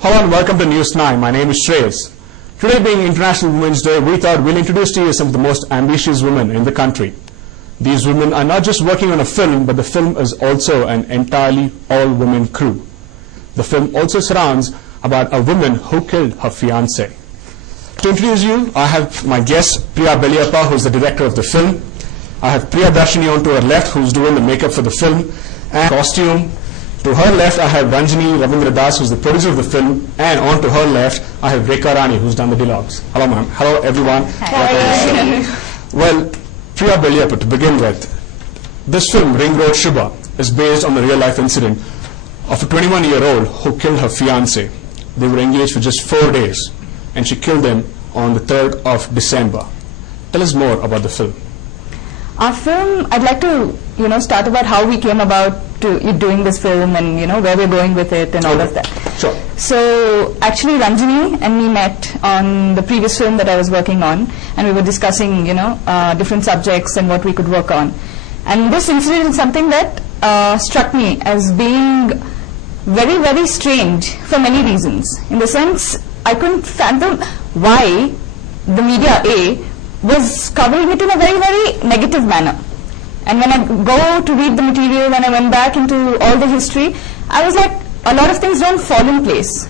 Hello and welcome to News 9. My name is Shreyas. Today being International Women's Day, we thought we'll introduce to you some of the most ambitious women in the country. These women are not just working on a film, but the film is also an entirely all-women crew. The film also surrounds about a woman who killed her fiancé. To introduce you, I have my guest, Priya Beliappa, who's the director of the film. I have Priya Darshini on to her left, who's doing the makeup for the film and costume. To her left, I have Ranjini Ravindra Das, who's the producer of the film, and on to her left, I have Rekha Rani, who's done the dialogues. Hello, ma'am. Hello, everyone. Hi. Well, Priya Beliappa, to begin with, this film, Ring Road Shubha, is based on the real-life incident of a 21-year-old who killed her fiancé. They were engaged for just 4 days, and she killed him on the 3rd of December. Tell us more about the film. Our film, I'd like to, start about how we came about to doing this film and, where we're going with it and all of that. Sure. So, actually, Ranjini and me met on the previous film that I was working on, and we were discussing, different subjects and what we could work on. And this incident is something that struck me as being very, very strange for many reasons. In the sense, I couldn't fathom why the media A was covering it in a very, very negative manner. And when I go to read the material, when I went back into all the history, I was like, a lot of things don't fall in place.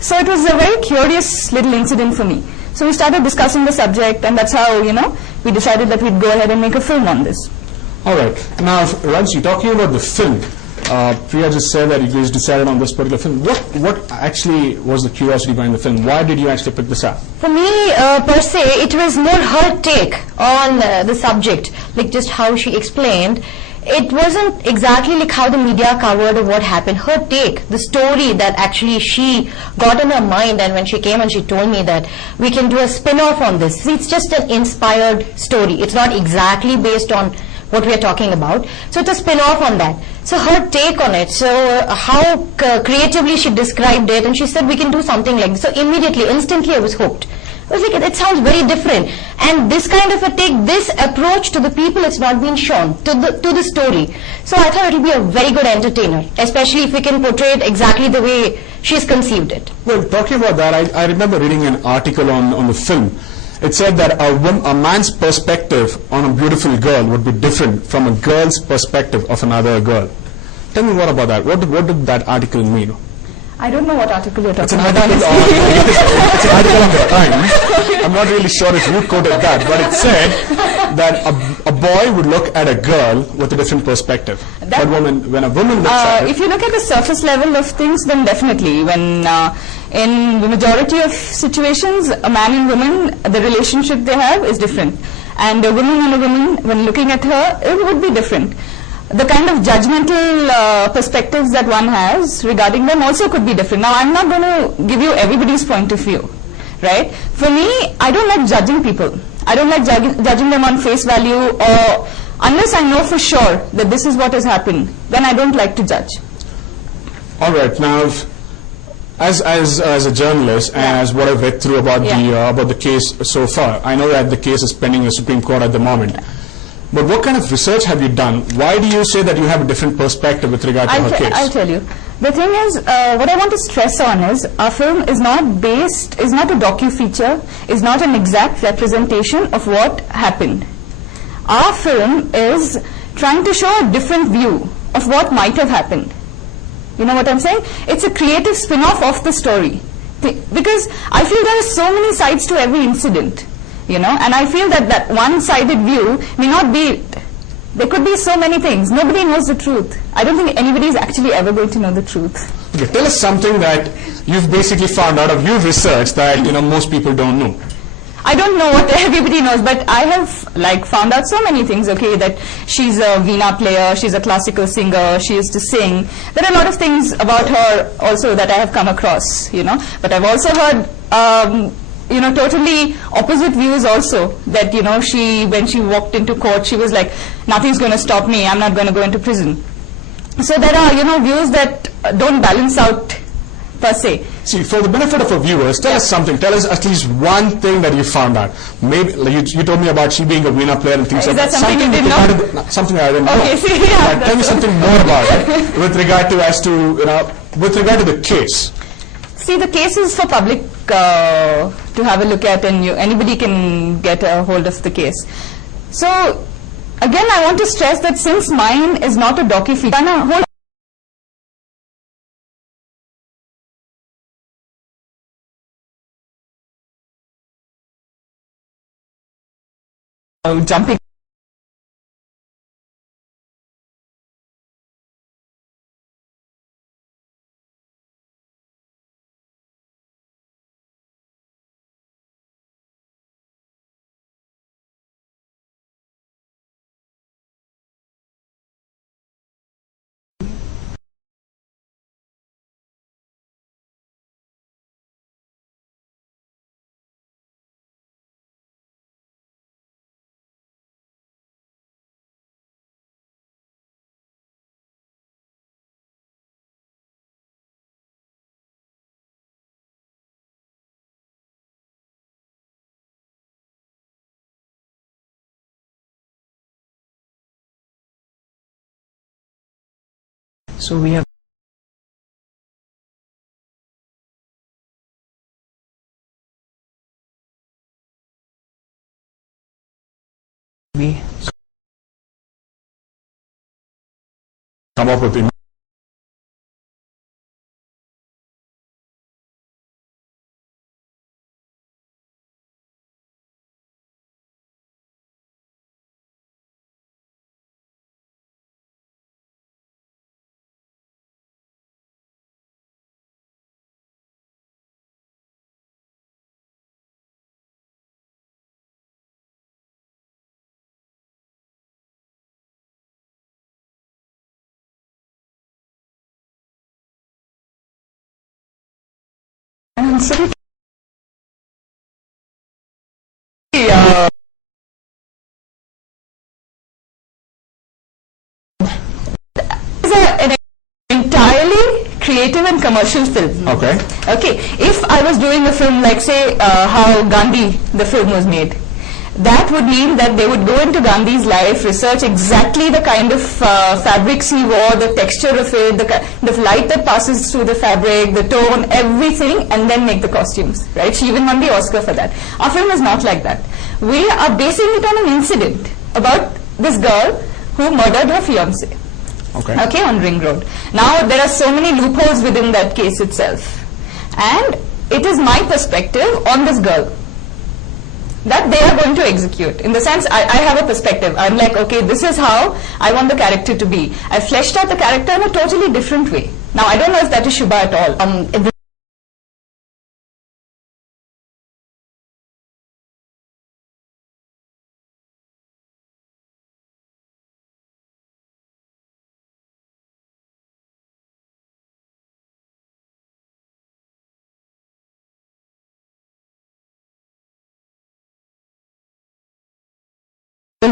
So it was a very curious little incident for me. So we started discussing the subject, and that's how, we decided that we'd go ahead and make a film on this. All right. Now, Ranjini, talking about the film, Priya just said that you guys decided on this particular film. What actually was the curiosity behind the film? Why did you actually pick this up? For me, per se, it was more her take on the subject, like just how she explained. It wasn't exactly like how the media covered or what happened. Her take, the story that actually she got in her mind, and when she came and she told me that we can do a spin-off on this. See, it's just an inspired story. It's not exactly based on what we are talking about. So it's a spin-off on that. So her take on it, so how creatively she described it, and she said we can do something like this. So immediately, instantly I was hooked. I was like, it sounds very different. And this kind of a take, this approach to the people, it's not been shown to the story. So I thought it would be a very good entertainer, especially if we can portray it exactly the way she's conceived it. Well, talking about that, I remember reading an article on the film. It said that a man's perspective on a beautiful girl would be different from a girl's perspective of another girl. Tell me more about that. What did that article mean? I don't know what article you're talking about. It's an article on the Times. I'm not really sure if you quoted that, but it said that a boy would look at a girl with a different perspective. But when a woman looks at it, if you look at the surface level of things, then definitely. When in the majority of situations, a man and woman, the relationship they have is different. And a woman and a woman, when looking at her, it would be different. The kind of judgmental perspectives that one has regarding them also could be different. Now, I'm not going to give you everybody's point of view, right? For me, I don't like judging people. I don't like judging them on face value, or unless I know for sure that this is what has happened, then I don't like to judge. all right. Now, as a journalist, and as what I've read through about the case so far, I know that the case is pending in the Supreme Court at the moment. But what kind of research have you done? Why do you say that you have a different perspective with regard to her case? I'll tell you. The thing is, what I want to stress on is, our film is not a docu-feature, is not an exact representation of what happened. Our film is trying to show a different view of what might have happened. You know what I'm saying? It's a creative spin-off of the story. Because I feel there are so many sides to every incident. And I feel that one-sided view may not be it. There could be so many things. Nobody knows the truth. I don't think anybody is actually ever going to know the truth. Okay, tell us something that you've basically found out, you've researched that most people don't know. I don't know what everybody knows, but I have found out so many things. Okay, that she's a veena player, she's a classical singer, she used to sing. There are a lot of things about her also that I have come across. But I've also heard totally opposite views also, that when she walked into court, she was like, nothing's going to stop me, I'm not going to go into prison. So there are views that don't balance out per se. See, for the benefit of our viewers, tell us something. Tell us at least one thing that you found out. Maybe you told me about she being a veena player and things like that. Is that something you didn't know? Something I didn't know. Okay, see, tell me something more about it with regard to the case. See, the case is for public to have a look at, and anybody can get a hold of the case. So, again, I want to stress that since mine is not a docu-feature, jumping. So we have come up with So an entirely creative and commercial film. Okay. Okay, if I was doing a film like, say, how Gandhi, the film was made, that would mean that they would go into Gandhi's life, research exactly the kind of fabrics he wore, the texture of it, the light that passes through the fabric, the tone, everything, and then make the costumes, right? She even won the Oscar for that. Our film is not like that. We are basing it on an incident about this girl who murdered her fiancé. Okay, on Ring Road. Now, there are so many loopholes within that case itself. And it is my perspective on this girl that they are going to execute. In the sense, I have a perspective. I'm like, okay, this is how I want the character to be. I fleshed out the character in a totally different way. Now, I don't know if that is Shubha at all. And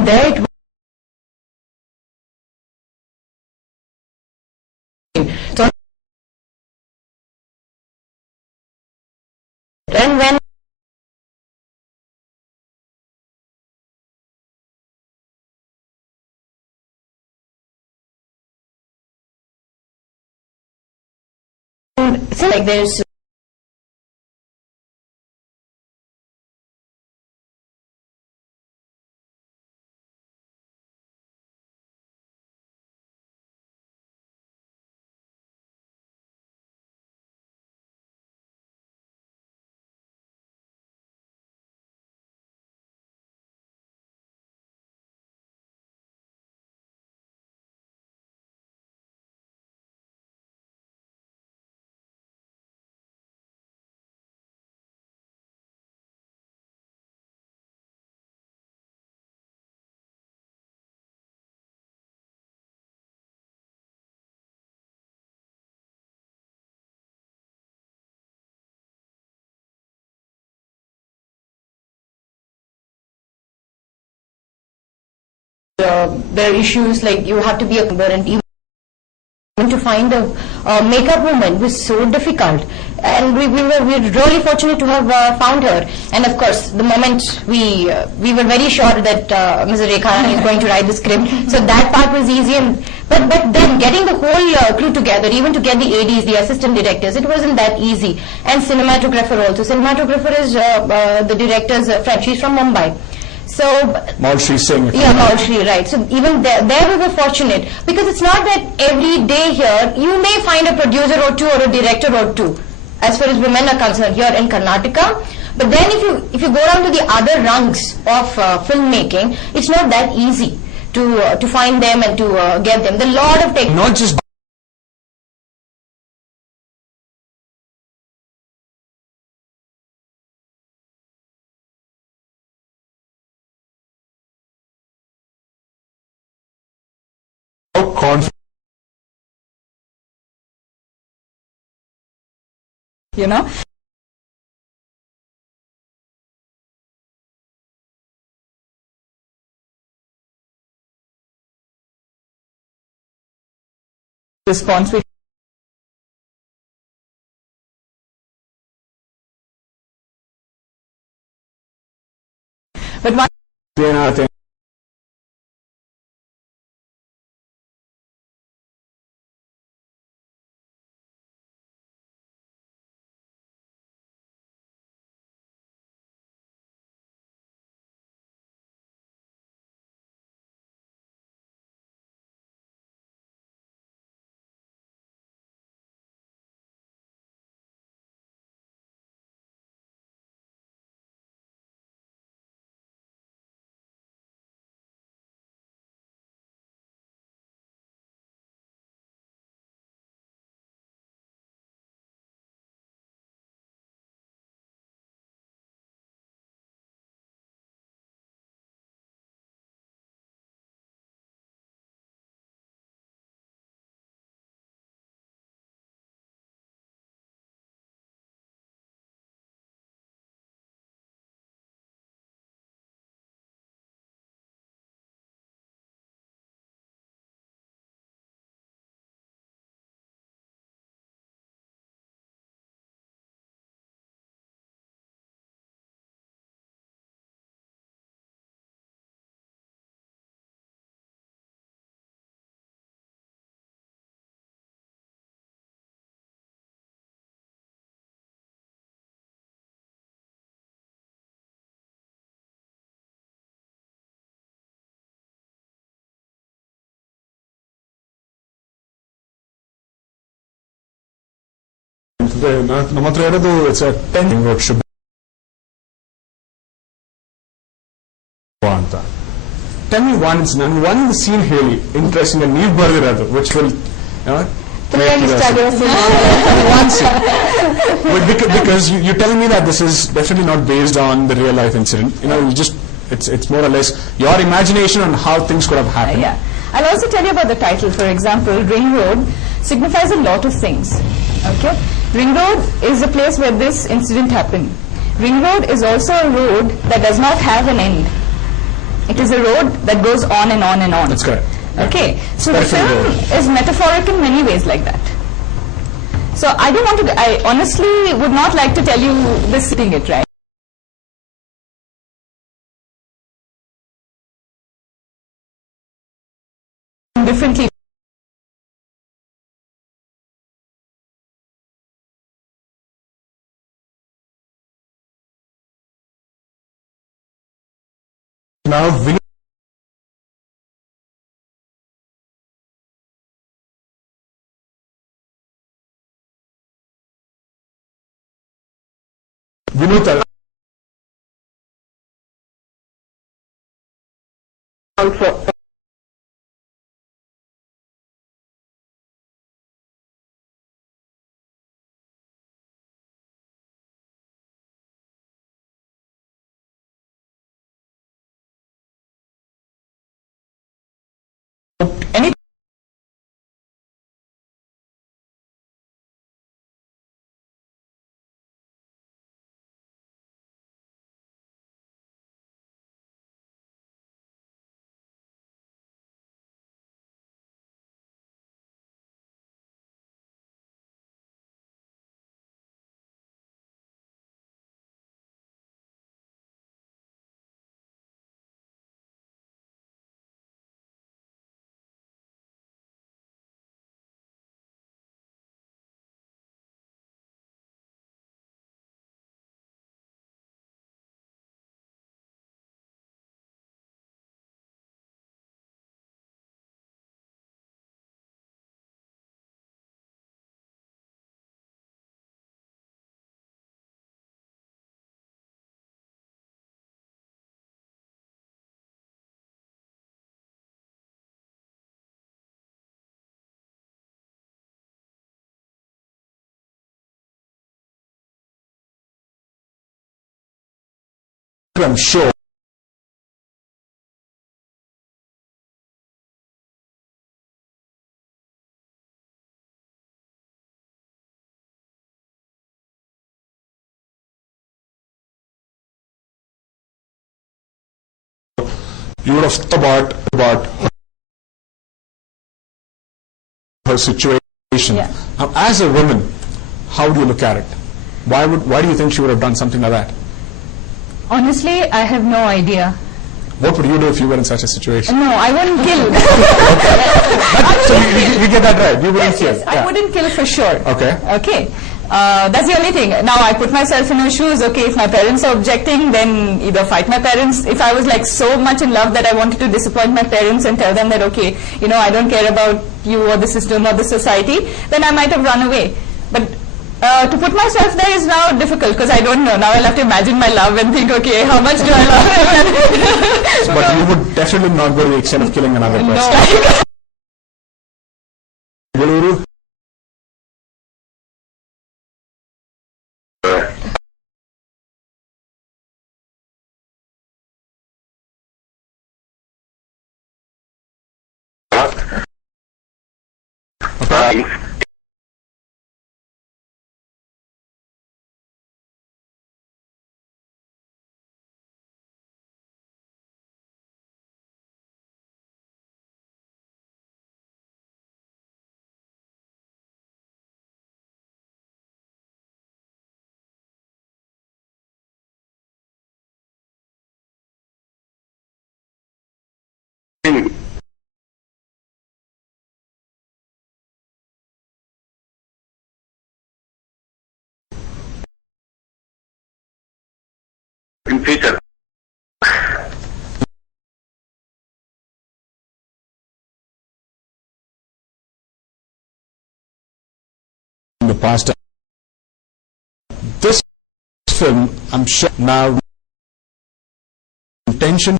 there it so, and when so like there's there are issues like you have to be a member, and even And to find a makeup woman was so difficult, and we were really fortunate to have found her. And of course, the moment we were very sure that Mr. Rekha is going to write the script, so that part was easy. But then getting the whole crew together, even to get the ADs, the assistant directors, it wasn't that easy. And cinematographer also. Cinematographer is the director's friend. She's from Mumbai. So Maulshri Singh. Yeah, Maulshri, right. So even there we were fortunate, because it's not that every day here you may find a producer or two or a director or two, as far as women are concerned here in Karnataka. But then if you go down to the other rungs of filmmaking, it's not that easy to find them and to get them. There's a lot of Not just how confident. You know, response we but one Thing. ನಮ್ಮ ಹತ್ರ ಇರೋದು it's a 10 what should ಅಂತ. Tell me once, ನಾನು ಒಂದು scene ಹೇಳಿ interesting ನೀವು ಬರೆದಿರೋದು which will one scene. Because you tell me that this is definitely not based on the real life incident. You just it's more or less your imagination on how things could have happened. Yeah. I'll also tell you about the title. For example, Ring Road signifies a lot of things. Okay? Ring Road is the place where this incident happened. Ring Road is also a road that does not have an end. It is a road that goes on and on and on. That's correct. Okay? So the film is metaphoric in many ways like that. So I don't want to, I honestly would not like to tell you this sitting it, right? Differently. Now, Vinuta. Any show you would have thought about her situation. Yeah. As a woman, how do you look at it? Why do you think she would have done something like that? Honestly, I have no idea. What would you do if you were in such a situation? No, I wouldn't kill. So you get that right. You wouldn't kill. Yes, I wouldn't kill for sure. Okay. Okay. That's the only thing. Now I put myself in her shoes. Okay, if my parents are objecting, then either fight my parents. If I was like so much in love that I wanted to disappoint my parents and tell them that, okay, you know, I don't care about you or the system or the society, then I might have run away. But to put myself there is now difficult because I don't know. Now I'll have to imagine my love and think, okay, how much do I love him? But you would definitely not go to the extent of killing another person. No. Guluru? Okay. In future. In the past, this film, I'm sure now intention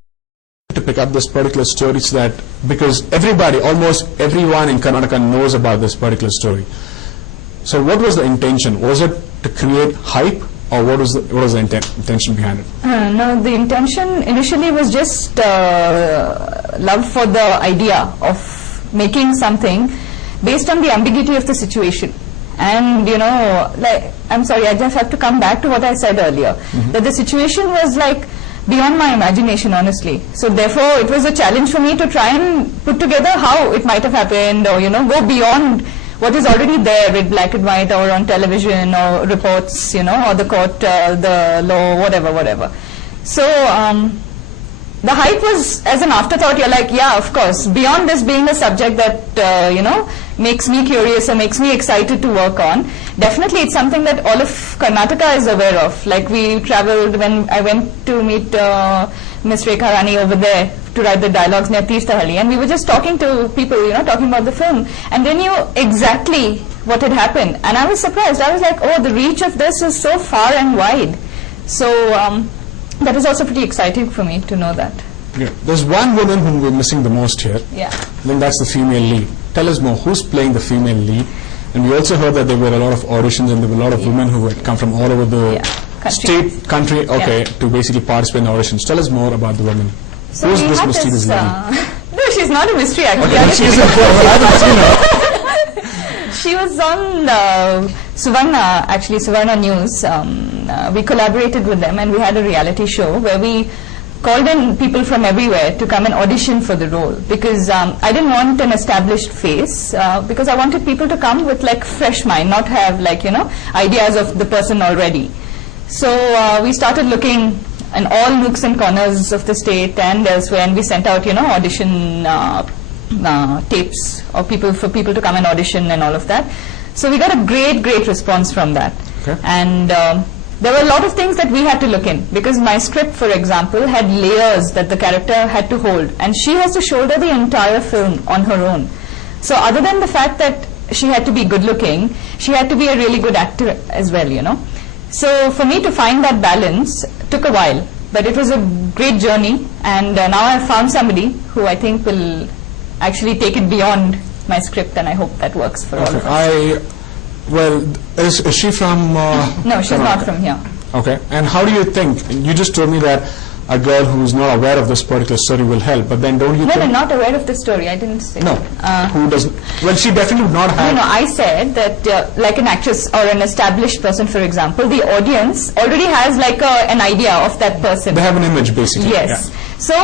to pick up this particular story so that because everybody, almost everyone in Karnataka knows about this particular story. So what was the intention? Was it to create hype? Or what was the intention behind it? No, the intention initially was just love for the idea of making something based on the ambiguity of the situation. And you know, like, I'm sorry, I just have to come back to what I said earlier, that the situation was like beyond my imagination, honestly. So therefore, it was a challenge for me to try and put together how it might have happened, or you know, go beyond what is already there with black and white or on television or reports, you know, or the court, the law, whatever. So the hype was as an afterthought. You're like, yeah, of course. Beyond this being a subject that, you know, makes me curious or makes me excited to work on, definitely it's something that all of Karnataka is aware of. Like we traveled when I went to meet Miss Rekha Rani over there to write the dialogues near Tirthahalli, and we were just talking to people, you know, talking about the film, and they knew exactly what had happened, and I was surprised. I was like, oh, the reach of this is so far and wide. So that is also pretty exciting for me to know that. Yeah. There's one woman whom we're missing the most here. Yeah. I think that's the female lead. Tell us more, who's playing the female lead? And we also heard that there were a lot of auditions and there were a lot of women who had come from all over the state, country, to basically participate in the auditions. Tell us more about the women. So who's we this had mysterious lady? No, she's not a mystery actually. Okay, she's I haven't seen her. She was on Suvarna News. We collaborated with them and we had a reality show where we called in people from everywhere to come and audition for the role, because I didn't want an established face, because I wanted people to come with like fresh mind, not have like, you know, ideas of the person already. So we started looking in all nooks and corners of the state and elsewhere, and we sent out, you know, audition tapes or for people to come and audition and all of that. So we got a great response from that. Okay. And there were a lot of things that we had to look in, because my script, for example, had layers that the character had to hold, and she has to shoulder the entire film on her own. So other than the fact that she had to be good looking, she had to be a really good actor as well, you know. So for me to find that balance took a while, but it was a great journey, and now I've found somebody who I think will actually take it beyond my script, and I hope that works for all of us. Well, is she from... No, she's not from here. Okay. And how do you think, you just told me that a girl who is not aware of this particular story will help, but then don't you No, think... not aware of the story. I didn't say No. that. Who doesn't... Well, she definitely would not have... No, I said that like an actress or an established person, for example, the audience already has like an idea of that person. They have an image, basically. Yes. So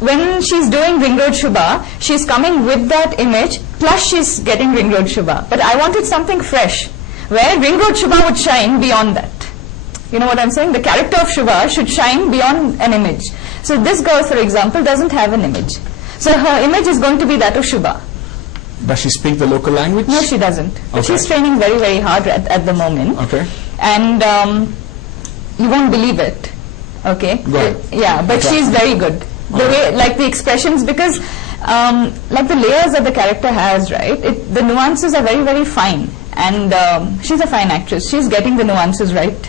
when she's doing Ring Road Shubha, she's coming with that image, plus she's getting Ring Road Shubha. But I wanted something fresh, where Ring Road Shubha would shine beyond that. You know what I'm saying? The character of Shubha should shine beyond an image. So this girl, for example, doesn't have an image. So her image is going to be that of Shubha. Does she speak the local language? No, she doesn't. But Okay. she's training very, very hard at the moment. Okay. And you won't believe it. Okay? Go ahead. Yeah, but Okay. she's very good. The way, like the expressions, because like the layers that the character has, right? The nuances are very, very fine. And she's a fine actress. She's getting the nuances right.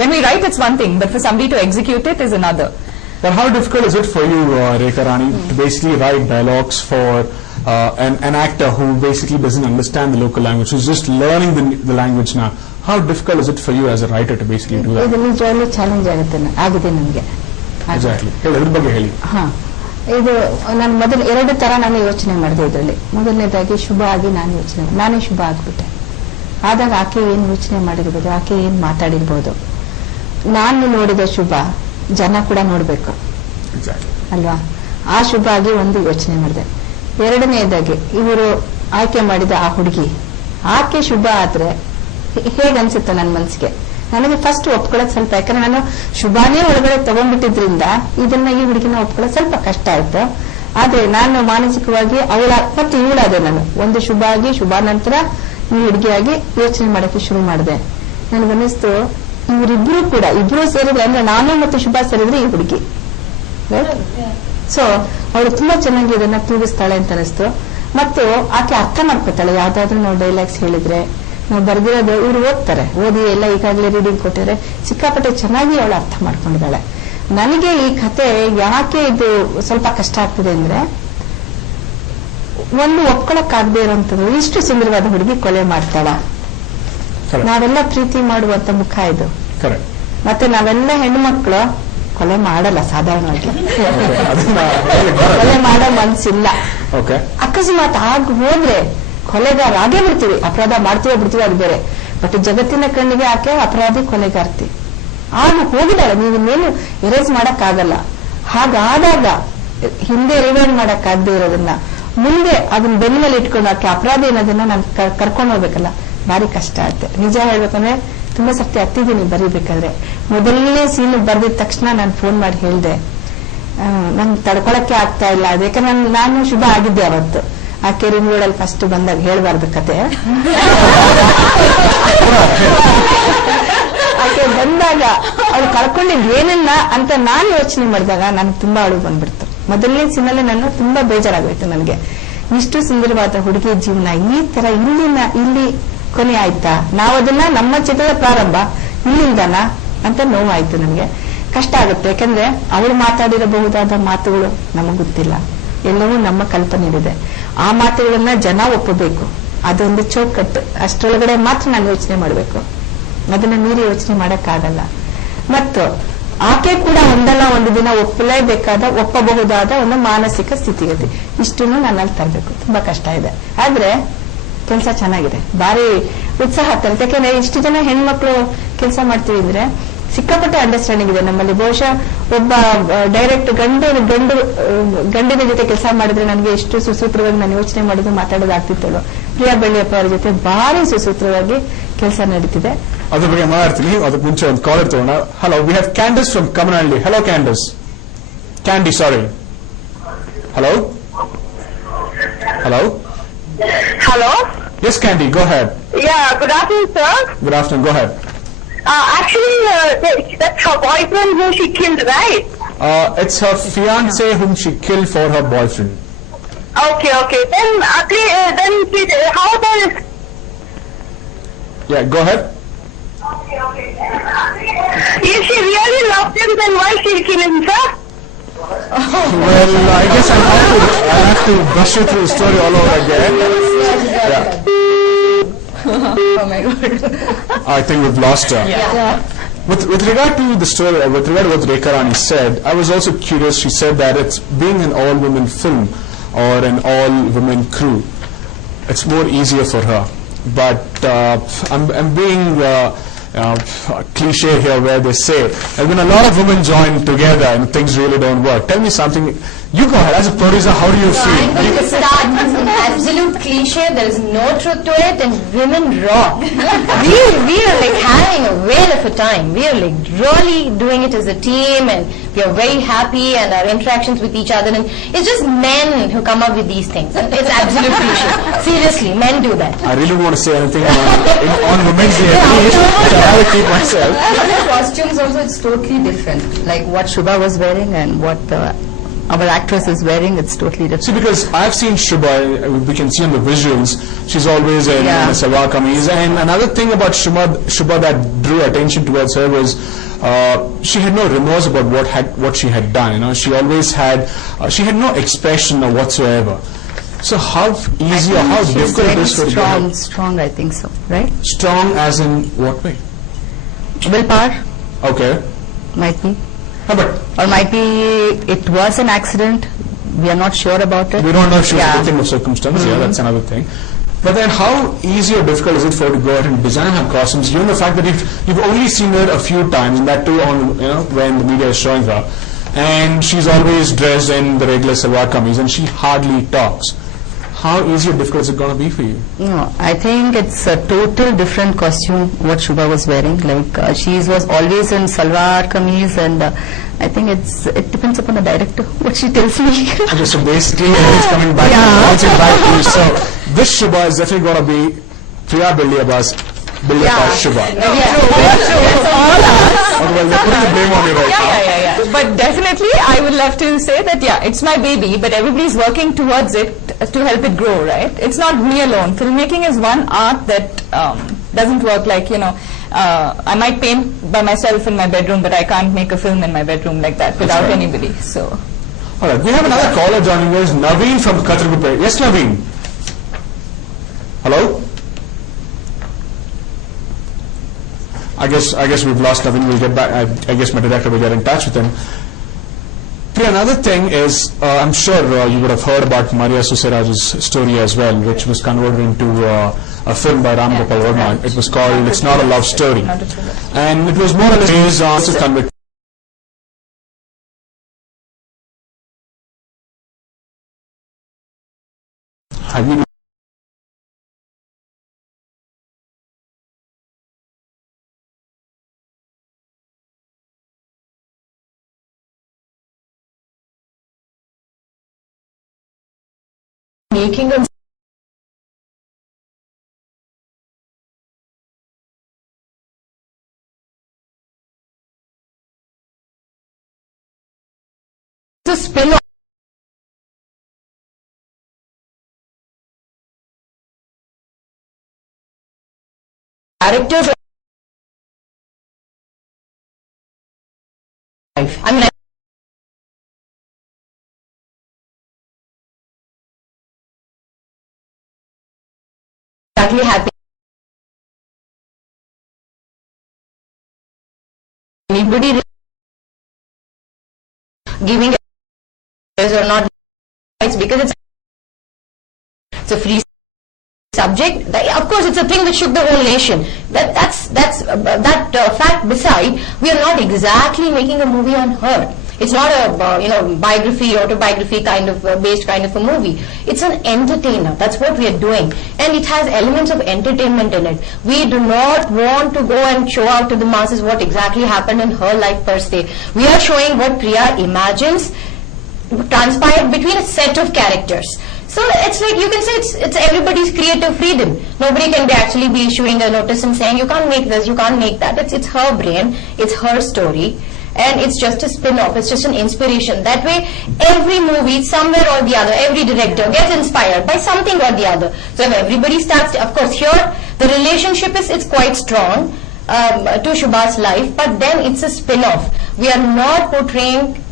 When we write, it's one thing, but for somebody to execute it is another. But how difficult is it for you, Rekha Rani, to basically write dialogues for an actor who basically doesn't understand the local language, who's just learning the language now? How difficult is it for you as a writer to basically do that? ಇದು ನಿಜವಾಗ್ಲೂ challenge ಆಗಿದೆ ನನಗೆ. Exactly. ಹೇಳಿ, ಅದ್ರ ಬಗ್ಗೆ ಹೇಳಿ. ಹಾ, ಇದು ನಾನು ಮೊದಲು ಎರಡು ತರ ನಾನು ಯೋಚನೆ ಮಾಡಿದೆ ಇದರಲ್ಲಿ. ಮೊದಲನೇದಾಗಿ ಶುಭ ಆಗಿ ನಾನೇ ಶುಭ ಆಗ್ಬಿಟ್ಟೆ. ಆದಾಗ ಆಕೆ ಏನ್ ಯೋಚನೆ ಮಾಡಿರ್ಬೋದು, ಆಕೆ ಏನ್ ಮಾತಾಡಿರ್ಬೋದು, ನಾನು ನೋಡಿದ ಶುಭ ಜನ ಕೂಡ ನೋಡ್ಬೇಕು ಅಲ್ವಾ? ಆ ಶುಭ ಆಗಿ ಒಂದು ಯೋಚನೆ ಮಾಡಿದೆ. ಎರಡನೇದಾಗಿ ಇವರು ಆಯ್ಕೆ ಮಾಡಿದ ಆ ಹುಡುಗಿ, ಆಕೆ ಶುಭ ಆದ್ರೆ ಹೇಗನ್ಸುತ್ತೆ ನನ್ನ ಮನಸ್ಸಿಗೆ? ನನಗೆ ಫಸ್ಟ್ ಒಪ್ಕೊಳ್ಳೋದು ಸ್ವಲ್ಪ, ಯಾಕಂದ್ರೆ ನಾನು ಶುಭಾನೇ ಒಳಗಡೆ ತಗೊಂಡ್ಬಿಟ್ಟಿದ್ರಿಂದ ಈ ಹುಡುಗಿನ ಒಪ್ಕೊಳ್ಳೋದು ಸ್ವಲ್ಪ ಕಷ್ಟ ಆಯ್ತು. ಆದ್ರೆ ನಾನು ಮಾನಸಿಕವಾಗಿ ಮತ್ತೆ ಇವಳಾದೆ. ನಾನು ಒಂದು ಶುಭ ಆಗಿ ಶುಭ ನಂತರ ಈ ಹುಡುಗಿಯಾಗಿ ಯೋಚನೆ ಮಾಡಕ್ಕೆ ಶುರು ಮಾಡಿದೆ. ನನಗನ್ನಿಸ್ತು ಇಬ್ರು ಸೇರಿದ್ರೆ, ಅಂದ್ರೆ ನಾನು ಮತ್ತು ಶುಭ ಸೇರಿದ್ರೆ ಈ ಹುಡುಗಿ, ಸೊ ಅವಳು ತುಂಬಾ ಚೆನ್ನಾಗಿ ಇದನ್ನ ತೂಗಿಸ್ತಾಳೆ ಅಂತ ಅನಿಸ್ತು. ಮತ್ತು ಆಕೆ ಅರ್ಥ ಮಾಡ್ಕೊತಾಳೆ. ಯಾವ್ದಾದ್ರು ನಾವು ಡೈಲಾಗ್ಸ್ ಹೇಳಿದ್ರೆ, ನಾವು ಬರ್ದಿರೋದು ಇವ್ರು ಓದಿ ಎಲ್ಲ ಈಗಾಗಲೇ ರೀಡಿಂಗ್ ಕೊಟ್ಟಿದ್ರೆ ಸಿಕ್ಕಾಪಟ್ಟೆ ಚೆನ್ನಾಗಿ ಅವಳು ಅರ್ಥ ಮಾಡ್ಕೊಂಡಿದ್ದಾಳೆ. ನನಗೆ ಈ ಕತೆ ಯಾಕೆ ಇದು ಸ್ವಲ್ಪ ಕಷ್ಟ ಆಗ್ತದೆ ಅಂದ್ರೆ, ಒಂದು ಒಪ್ಕೊಳಕ್ಕಾಗದೇ ಇರೋಂಥದ್ದು, ಇಷ್ಟು ಸುಂದರವಾದ ಹುಡುಗಿ ಕೊಲೆ ಮಾಡ್ತಾಳ. ನಾವೆಲ್ಲ ಪ್ರೀತಿ ಮಾಡುವಂತ ಮುಖ ಇದು. ಮತ್ತೆ ನಾವೆಲ್ಲ ಹೆಣ್ಮಕ್ಳು ಕೊಲೆ ಮಾಡಲ್ಲ ಸಾಧಾರಣವಾಗಿ. ಕೊಲೆ ಮಾಡೋ ಮನ್ಸಿಲ್ಲ. ಅಕಸ್ಮಾತ್ ಆಗ ಹೋದ್ರೆ ಕೊಲೆಗಾರ ಆಗೇ ಬಿಡ್ತೀವಿ, ಅಪರಾಧ ಮಾಡ್ತೀವೋ ಬಿಡ್ತೀವಿ ಅದು ಬೇರೆ. ಬಟ್ ಜಗತ್ತಿನ ಕಣ್ಣಿಗೆ ಆಕೆ ಅಪರಾಧಿ ಕೊಲೆಗಾರ್ತಿ ಆಗ ಹೋಗಿದ್ದಾಳೆ. ನೀವೇನು ಎರೇಸ್ ಮಾಡಕ್ ಆಗಲ್ಲ. ಹಾಗಾದಾಗ ಹಿಂದೆ ರಿವೈಂಡ್ ಮಾಡಕ್ ಆಗದೆ ಇರೋದನ್ನ ಮುಂದೆ ಅದನ್ನ ಬೆನ್ನ ಮೇಲೆ ಇಟ್ಕೊಂಡು ಆಕೆ ಅಪರಾಧಿ ಅನ್ನೋದನ್ನ ನಾನು ಕರ್ಕೊಂಡು ಹೋಗ್ಬೇಕಲ್ಲ, ಭಾರಿ ಕಷ್ಟ ಆಗುತ್ತೆ. ನಿಜ ಹೇಳ್ಬೇಕಂದ್ರೆ ತುಂಬಾ ಸರ್ತಿ ಹತ್ತಿದ್ದೀನಿ ಬರೀಬೇಕಾದ್ರೆ. ಮೊದಲನೇ ಸೀನ್ ಬರ್ದಿದ ತಕ್ಷಣ ನಾನು ಫೋನ್ ಮಾಡಿ ಹೇಳ್ದೆ, ನಂಗೆ ತಡ್ಕೊಳಕ್ಕೆ ಆಗ್ತಾ ಇಲ್ಲ. ಯಾಕಂದ್ರೆ ನಾನು ಶುಭ ಆಗಿದ್ದೆ ಅವತ್ತು. ಆಕೆ ರಿಂಗ್ ರೋಡಲ್ಲಿ ಫಸ್ಟ್ ಬಂದಾಗ ಹೇಳ್ಬಾರ್ದು ಕತೆ. ಆಕೆ ಬಂದಾಗ ಅವಳು ಕಳ್ಕೊಂಡಿದ್ ಏನನ್ನ ಅಂತ ನಾನು ಯೋಚನೆ ಮಾಡಿದಾಗ ನನ್ಗೆ ತುಂಬಾ ಅಳು ಬಂದ್ಬಿಡ್ತು. ಮೊದಲನೇ ಸೀನಲ್ಲಿ ನಾನು ತುಂಬಾ ಬೇಜಾರಾಗೋಯ್ತು. ನನಗೆ ಇಷ್ಟು ಸುಂದರವಾದ ಹುಡುಗಿ ಜೀವನ ಈ ತರ ಇಲ್ಲಿ ಕೊನೆ ಆಯ್ತಾ? ನಾವದನ್ನ ನಮ್ಮ ಚಿತ್ರದ ಪ್ರಾರಂಭ ಇಲ್ಲಿಂದನ ಅಂತ ನೋವಾಯ್ತು. ನನಗೆ ಕಷ್ಟ ಆಗುತ್ತೆ. ಯಾಕಂದ್ರೆ ಅವಳು ಮಾತಾಡಿರಬಹುದಾದ ಮಾತುಗಳು ನಮಗ್ ಗೊತ್ತಿಲ್ಲ, ಎಲ್ಲವೂ ನಮ್ಮ ಕಲ್ಪನೆಯಿದೆ. ಆ ಮಾತುಗಳನ್ನ ಜನ ಒಪ್ಪಬೇಕು, ಅದೊಂದು ಚೌಕಟ್ಟು. ಅಷ್ಟರೊಳಗಡೆ ಮಾತ್ರ ನಾನು ಯೋಚನೆ ಮಾಡಬೇಕು, ಅದನ್ನ ಮೀರಿ ಯೋಚನೆ ಮಾಡಕ್ಕಾಗಲ್ಲ. ಮತ್ತು ಆಕೆ ಕೂಡ ಒಂದಲ್ಲ ಒಂದು ದಿನ ಒಪ್ಪಬಹುದಾದ ಒಂದು ಮಾನಸಿಕ ಸ್ಥಿತಿಗತಿ. ಇಷ್ಟನ್ನು ನನ್ನಲ್ಲಿ ತರಬೇಕು. ತುಂಬಾ ಕಷ್ಟ ಇದೆ. ಆದ್ರೆ ಕೆಲಸ ಚೆನ್ನಾಗಿದೆ, ಭಾರಿ ಉತ್ಸಾಹ ತರುತ್ತೆ. ಯಾಕೆಂದ್ರೆ ಇಷ್ಟು ಜನ ಹೆಣ್ಮಕ್ಳು ಕೆಲಸ ಮಾಡ್ತೀವಿ ಅಂದ್ರೆ ಸಿಕ್ಕಾಪಟ್ಟೆ ಅಂಡರ್ಸ್ಟ್ಯಾಂಡಿಂಗ್ ಇದೆ ನಮ್ಮಲ್ಲಿ. ಬಹುಶಃ ಒಬ್ಬ ಡೈರೆಕ್ಟ್ ಗಂಡಿನ ಜೊತೆ ಕೆಲಸ ಮಾಡಿದ್ರೆ ನನಗೆ ಎಷ್ಟು ಸುಸೂತ್ರವಾಗಿ ನಾನು ಯೋಚನೆ ಮಾಡೋದು ಮಾತಾಡೋದು ಆಗ್ತಿತ್ತಳು. ಪ್ರಿಯಾ ಬೆಳ್ಳಿಯಪ್ಪ ಅವರ ಜೊತೆ ಭಾರಿ ಸುಸೂತ್ರವಾಗಿ ಕೆಲಸ ನಡೀತಿದೆ. ಅದ್ರ ಬಗ್ಗೆ ಮಾತಾಡ್ತೀನಿ. ಅದಕ್ಕೆ ಮುಂಚೆ ಒಂದು ಕಾಲರ್ ತಗೋಣ. Hello, we have Candace from Kammanahalli. Hello Candace. Candy, sorry. Hello hello Hello? Yes, Candy, go ahead. Yeah, good afternoon, sir. Good afternoon, go ahead. Actually, that's her boyfriend who she killed, right? It's her fiancé whom she killed for her boyfriend. Okay. Then how about it? Yeah, go ahead. If she really loved him, then why she kill him, sir? Well, I guess I'll have to brush you through the story all over again. Yeah. Oh my God. I think we've lost her. Yeah. With regard to the story, with regard to what Rekha Rani said, I was also curious. She said that it's being an all-women film or an all-women crew, it's more easier for her. But I'm being cliche here where they say that when a lot of women join together and things really don't work. Tell me something. You go ahead. As a producer, how do you feel? I'm going to start with an absolute cliche. There is no truth to it, and women rock. we are like having a whale of a time. We are like really doing it as a team, and we are very happy, and our interactions with each other. And it's just men who come up with these things. And it's absolute cliche. Seriously, men do that. I really want to say anything on Women's Day, but I have to keep myself. The costumes also, it's totally different. Like what Shubha was wearing and what our actress is wearing, it's totally different. See, because I've seen Shubha, we can see on the visuals, she's always in a salwar kameez. And another thing about Shubha that drew attention towards her was she had no remorse about what she had done. You know, she always had, she had no expression or whatsoever. So how easy or how difficult it is for her? Strong, I think so, right? Strong as in what way? Willpower. Okay. Might be. But Or might be it was an accident. We are not sure about it. we don't know if she was a victim of circumstance. Yeah, that's another thing. But then how easy or difficult is it for her to go out and design her costumes, given the fact that you've only seen her a few times, and that too on, you know, when the media is showing her, and she's always dressed in the regular salwar kameez and she hardly talks. How easy or difficult is it going to be for you? No, I think it's a total different costume what Shubha was wearing. Like she was always in salwar kameez, and I think it depends upon the director what she tells me. Okay, so basically it's coming back, bouncing back to you. So this Shubha is definitely going to be Priya Billiabas Shubha. Otherwise, they're putting the blame on you right now. But definitely, I would love to say that, it's my baby, but everybody's working towards it to help it grow, right? It's not me alone. Filmmaking is one art that doesn't work like, I might paint by myself in my bedroom, but I can't make a film in my bedroom like that without anybody. So, all right, we have another caller joining us, Naveen from Katriguppe. Yes, Naveen. Hello. I guess we've lost Naveen. We'll get back. I guess my director will get in touch with him. Priya, another thing is, I'm sure you would have heard about Maria Susiraj's story as well, which was converted into a film by Ram Gopal Verma. It was called It's Not a Love Story. And it was more or less based on the convict. Have you Making a spin off. Characters. I mean, exactly happy. Anybody giving or not, it's because it's a free subject. Of course, it's a thing which shook the whole nation. That fact beside, we are not exactly making a movie on her. It's not a biography, autobiography kind of based kind of a movie. It's an entertainer. That's what we are doing, and it has elements of entertainment in it. We do not want to go and show out to the masses what exactly happened in her life per se. We are showing what Priya imagines transpired between a set of characters. So it's like, you can say it's everybody's creative freedom. Nobody can actually be issuing a notice and saying you can't make this, you can't make that. It's her brain, it's her story, and it's just a spin-off, it's just an inspiration. That way, every movie, somewhere or the other, every director gets inspired by something or the other. So if everybody starts, of course here, the relationship it's quite strong to Shubha's life, but then it's a spin-off. We are not portraying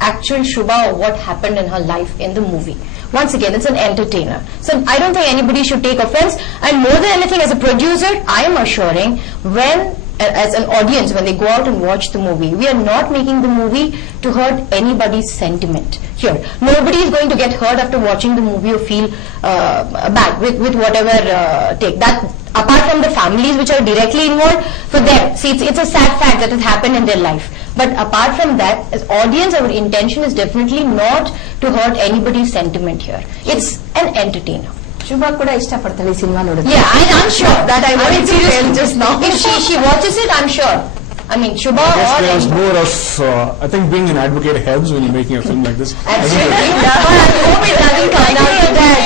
actual Shubha or what happened in her life in the movie. Once again, it's an entertainer. So I don't think anybody should take offense. And more than anything, as a producer, I am assuring when as an audience, when they go out and watch the movie, we are not making the movie to hurt anybody's sentiment here. Nobody is going to get hurt after watching the movie or feel bad with whatever take. That, apart from the families which are directly involved, for them, see, it's a sad fact that has happened in their life. But apart from that, as audience, our intention is definitely not to hurt anybody's sentiment here. It's an entertainer. Shubha ಕೂಡ ಇಷ್ಟಪಡ್ತಾಳೆ ಈ cinema ನೋಡೋದು. Yeah, I'm sure that I wanted to tell just now. If she watches it, I'm sure. I mean, Shubha or there's more of, I think being an advocate helps when you're making a film like this. Absolutely. I hope it doesn't come down to that.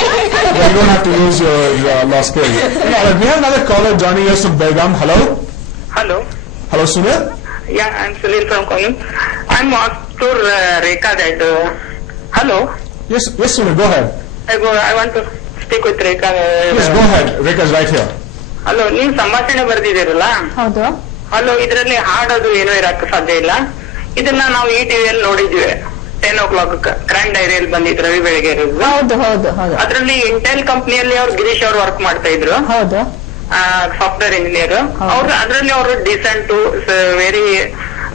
Well, you don't have to use your law skills. Right. But we have another caller joining us from Belgaum. Hello? Hello. Hello, Sunil? Yeah, I'm Sunil from Kollam. I'm asked to Rekha that. Hello. Yes, Sunil, go ahead. I want to speak with Rekha. Yes, go ahead. Rekha's right here. Hello, ನೀವು ಸಂಭಾಷಣೆ ಬರ್ದಿದ್ದೀರಲ್ಲ, ಹೌದು. Hello, ಇದರಲ್ಲಿ ಹಾಡೋದು ಏನೋ ಇರಕ್ಕೆ ಸಾಧ್ಯ ಇಲ್ಲ. ಇದನ್ನ ನಾವು ಈ ಟಿವಿಯಲ್ಲಿ ನೋಡಿದ್ವಿ 10 o'clock ಕ್ರೈಮ್ ಡೈರಿಯಲ್ಲಿ ಬಂದಿತ್ತು ರವಿ ಬೆಳಗ್ಗೆ. ಹೌದು ಹೌದು ಹೌದು. ಅದರಲ್ಲಿ ಇಂಟೆಲ್ ಕಂಪ್ನಿಯಲ್ಲಿ ಅವ್ರು ಗಿರೀಶ್ ಅವರು ವರ್ಕ್ ಮಾಡ್ತಾ ಇದ್ರು, ಹೌದು. Software engineer. ಅವ್ರು ಅದರಲ್ಲಿ ಅವರು ಡಿಸೆಂಟ್, ವೆರಿ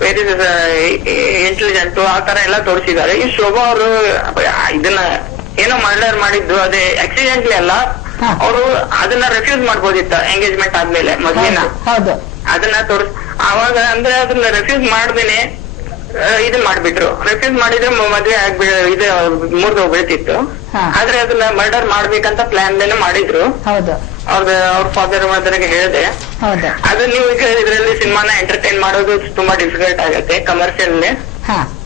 ವೆರಿ ಇಂಟೆಲಿಜೆಂಟ್, ಆ ತರ ಎಲ್ಲ ತೋರಿಸಿದ್ದಾರೆ. ಈ ಶೋಭಾ ಅವರು ಇದನ್ನ ಏನೋ ಮರ್ಡರ್ ಮಾಡಿದ್ದು ಅದೇ ಆಕ್ಸಿಡೆಂಟ್ಲಿ ಅಲ್ಲ, ಅವರು ಅದನ್ನ ರೆಫ್ಯೂಸ್ ಮಾಡ್ಬೋದಿತ್ತ ಎಂಗೇಜ್ಮೆಂಟ್ ಆದ್ಮೇಲೆ ಮದ್ವೆನ. ಹೌದು. ಅದನ್ನ ಅವಾಗ ಅಂದ್ರೆ ಅದನ್ನ ರೆಫ್ಯೂಸ್ ಮಾಡ್ದೇನೆ ಇದನ್ ಮಾಡ್ಬಿಟ್ರು. ರೆಫ್ಯೂಸ್ ಮಾಡಿದ್ರೆ ಮದ್ವೆ ಇದು ಮುರಿದೋಗ್ಬಿಡ್ತಿತ್ತು. ಆದ್ರೆ ಅದನ್ನ ಮರ್ಡರ್ ಮಾಡ್ಬೇಕಂತ ಪ್ಲಾನ್ ಮಾಡಿದ್ರು. ಹೌದು. ಅವ್ರ ಫಾದರ್ ಮದರ್ಗೆ ಹೇಳಿದೆ. ಅದು ನೀವು ಈಗ ಇದ್ರಲ್ಲಿ ಸಿನಿಮಾನ ಎಂಟರ್ಟೈನ್ ಮಾಡೋದು ತುಂಬಾ ಡಿಫಿಕಲ್ಟ್ ಆಗುತ್ತೆ ಕಮರ್ಷಿಯಲ್.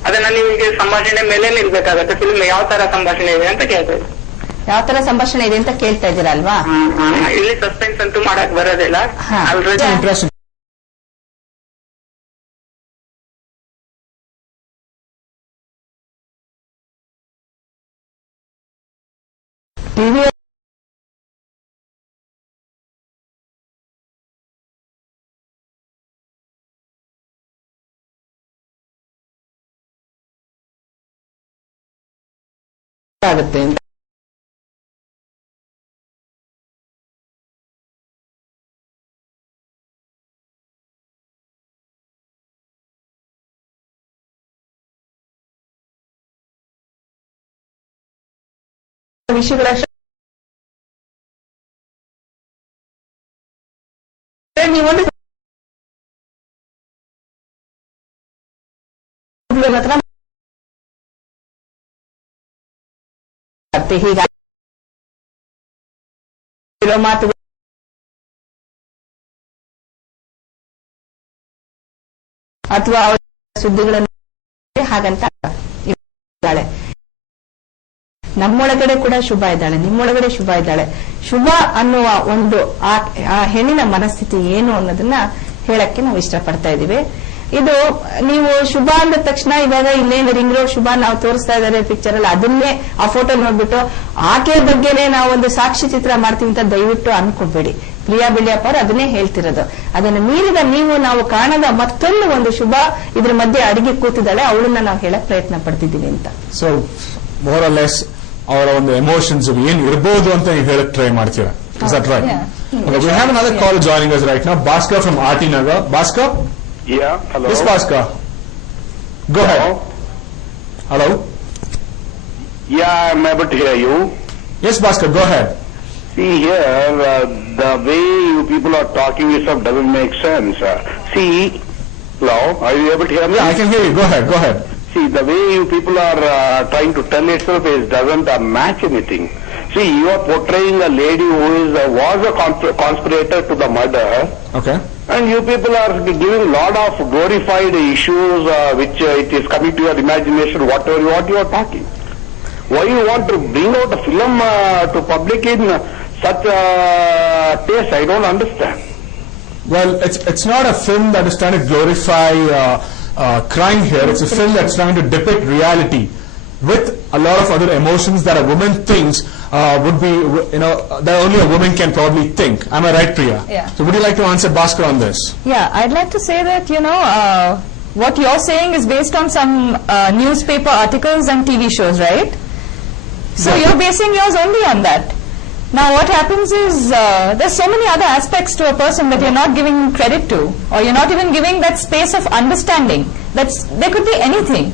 ಅದನ್ನ ನೀವು ಈಗ ಸಂಭಾಷಣೆ ಮೇಲೆ ನಿಲ್ಬೇಕಾಗತ್ತೆ. ಫಿಲ್ಮ್ ಯಾವ ತರ ಸಂಭಾಷಣೆ ಇದೆ ಅಂತ ಕೇಳ್ತಾ ಇದ್ದೀವಿ. ಯಾವ ತರ ಸಂಭಾಷಣೆ ಇದೆ ಅಂತ ಕೇಳ್ತಾ ಇದ್ದೀರಾ ಅಲ್ವಾ? ಇಲ್ಲಿ ಸಸ್ಪೆನ್ಸ್ ಅಂತೂ ಮಾಡಕ್ ಬರೋದಿಲ್ಲ. ಆಲ್ರೆಡಿ ಟಿವಿ ಆಗುತ್ತೆ ಅಂತ ವಿಷಯಗಳ ನೀವೊಂದು ಹತ್ರ ಹೀಗೆ ಮಾತು ಅಥವಾ ಅವರ ಸುದ್ದಿಗಳನ್ನು ಹಾಗಂತ ಇದ್ದಾಳೆ. ನಮ್ಮೊಳಗಡೆ ಕೂಡ ಶುಭ ಇದ್ದಾಳೆ, ನಿಮ್ಮೊಳಗಡೆ ಶುಭ ಇದ್ದಾಳೆ. ಶುಭ ಅನ್ನುವ ಒಂದು ಆ ಹೆಣ್ಣಿನ ಮನಸ್ಥಿತಿ ಏನು ಅನ್ನೋದನ್ನ ಹೇಳಕ್ಕೆ ನಾವು ಇಷ್ಟಪಡ್ತಾ ಇದೀವಿ. ಇದು ನೀವು ಶುಭ ಅಂದ ತಕ್ಷಣ ಇವಾಗ ಇಲ್ಲೇನು ರಿಂಗ್ ರೋಡ್ ಶುಭ ನಾವು ತೋರಿಸ್ತಾ ಇದ್ದಾರೆ ಪಿಕ್ಚರ್ ಅಲ್ಲಿ, ಅದನ್ನೇ ಆ ಫೋಟೋ ನೋಡ್ಬಿಟ್ಟು ಆಕೆ ಬಗ್ಗೆನೇ ನಾವು ಒಂದು ಸಾಕ್ಷಿ ಚಿತ್ರ ಮಾಡ್ತೀವಿ ಅಂತ ದಯವಿಟ್ಟು ಅನ್ಕೊಬೇಡಿ. ಪ್ರಿಯಾ ಬೆಳ್ಳಿಯಪ್ಪ ಅವರು ಅದನ್ನೇ ಹೇಳ್ತಿರೋದು. ಅದನ್ನು ಮೀರಿದ ನಾವು ಕಾಣದ ಮತ್ತೊಂದು ಒಂದು ಶುಭ ಇದ್ರ ಮಧ್ಯೆ ಅಡಿಗೆ ಕೂತಿದ್ದಾಳೆ, ಅವಳನ್ನ ನಾವು ಹೇಳಕ್ ಪ್ರಯತ್ನ ಪಡ್ತಿದ್ದೀವಿ ಅಂತ. ಸೊ ಮೋರ್ ಆರ್ ಲೆಸ್ ಅವರ ಒಂದು ಎಮೋಷನ್ಸ್ ಏನ್ ಇರಬಹುದು ಅಂತ ನೀವು ಹೇಳಕ್ ಟ್ರೈ ಮಾಡ್ತೀರಾ. Is that right? Yeah. Okay, we have another call joining us right now. Bhaskar from RT Nagar. Bhaskar? Yeah, hello. Yes, Bhaskar. Go ahead. Hello? Yeah, I'm able to hear you. Yes, Bhaskar, go ahead. See here, the way you people are talking yourself doesn't make sense. See, hello, are you able to hear me? Yeah, I can hear you. Go ahead, go ahead. See, the way you people are trying to tell itself doesn't match anything. See, you are portraying a lady who was a conspirator to the murder. Okay. And you people are giving a lot of glorified issues which it is coming to your imagination, what you are talking. Why you want to bring out a film to public in such a taste? I don't understand. Well, it's not a film that is trying to glorify crime here. It's a film that's trying to depict reality with a lot of other emotions that a woman thinks would be, that only a woman can probably think. Am I right, Priya? Yeah. So would you like to answer Bhaskar on this? Yeah, I'd like to say that, what you're saying is based on some newspaper articles and TV shows, right? So you're basing yours only on that. Now what happens is there's so many other aspects to a person that you're not giving credit to, or you're not even giving that space of understanding. There could be anything,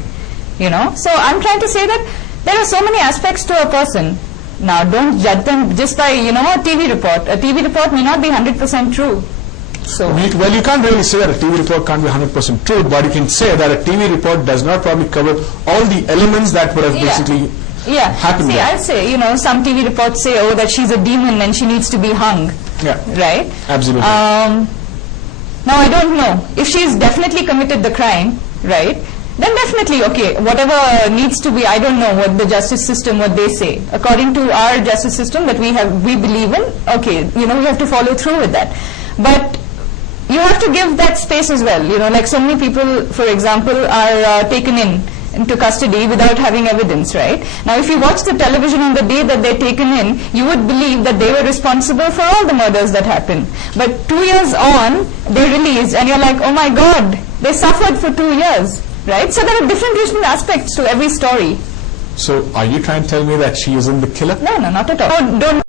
you know. So I'm trying to say that there are so many aspects to a person. Now don't judge them just by, you know, a TV report. A TV report may not be 100% true. So well, you can't really say that a TV report can't be 100% true, but you can say that a TV report does not probably cover all the elements that would have basically happened. See, I'll say, you know, some TV reports say, oh, that she's a demon and she needs to be hung. Yeah. Right? Absolutely. Now I don't know. If she's definitely committed the crime, right, then definitely, okay, whatever needs to be, I don't know what the justice system, what they say. According to our justice system that we believe in, okay, you know, we have to follow through with that. But you have to give that space as well. You know, like so many people, for example, are taken into custody without having evidence, right? Now, if you watch the television on the day that they're taken in, you would believe that they were responsible for all the murders that happened. But 2 years on, they're released, and you're like, oh my God, they suffered for 2 years, right? So there are different aspects to every story. So, are you trying to tell me that she isn't the killer? No, not at all. Don't.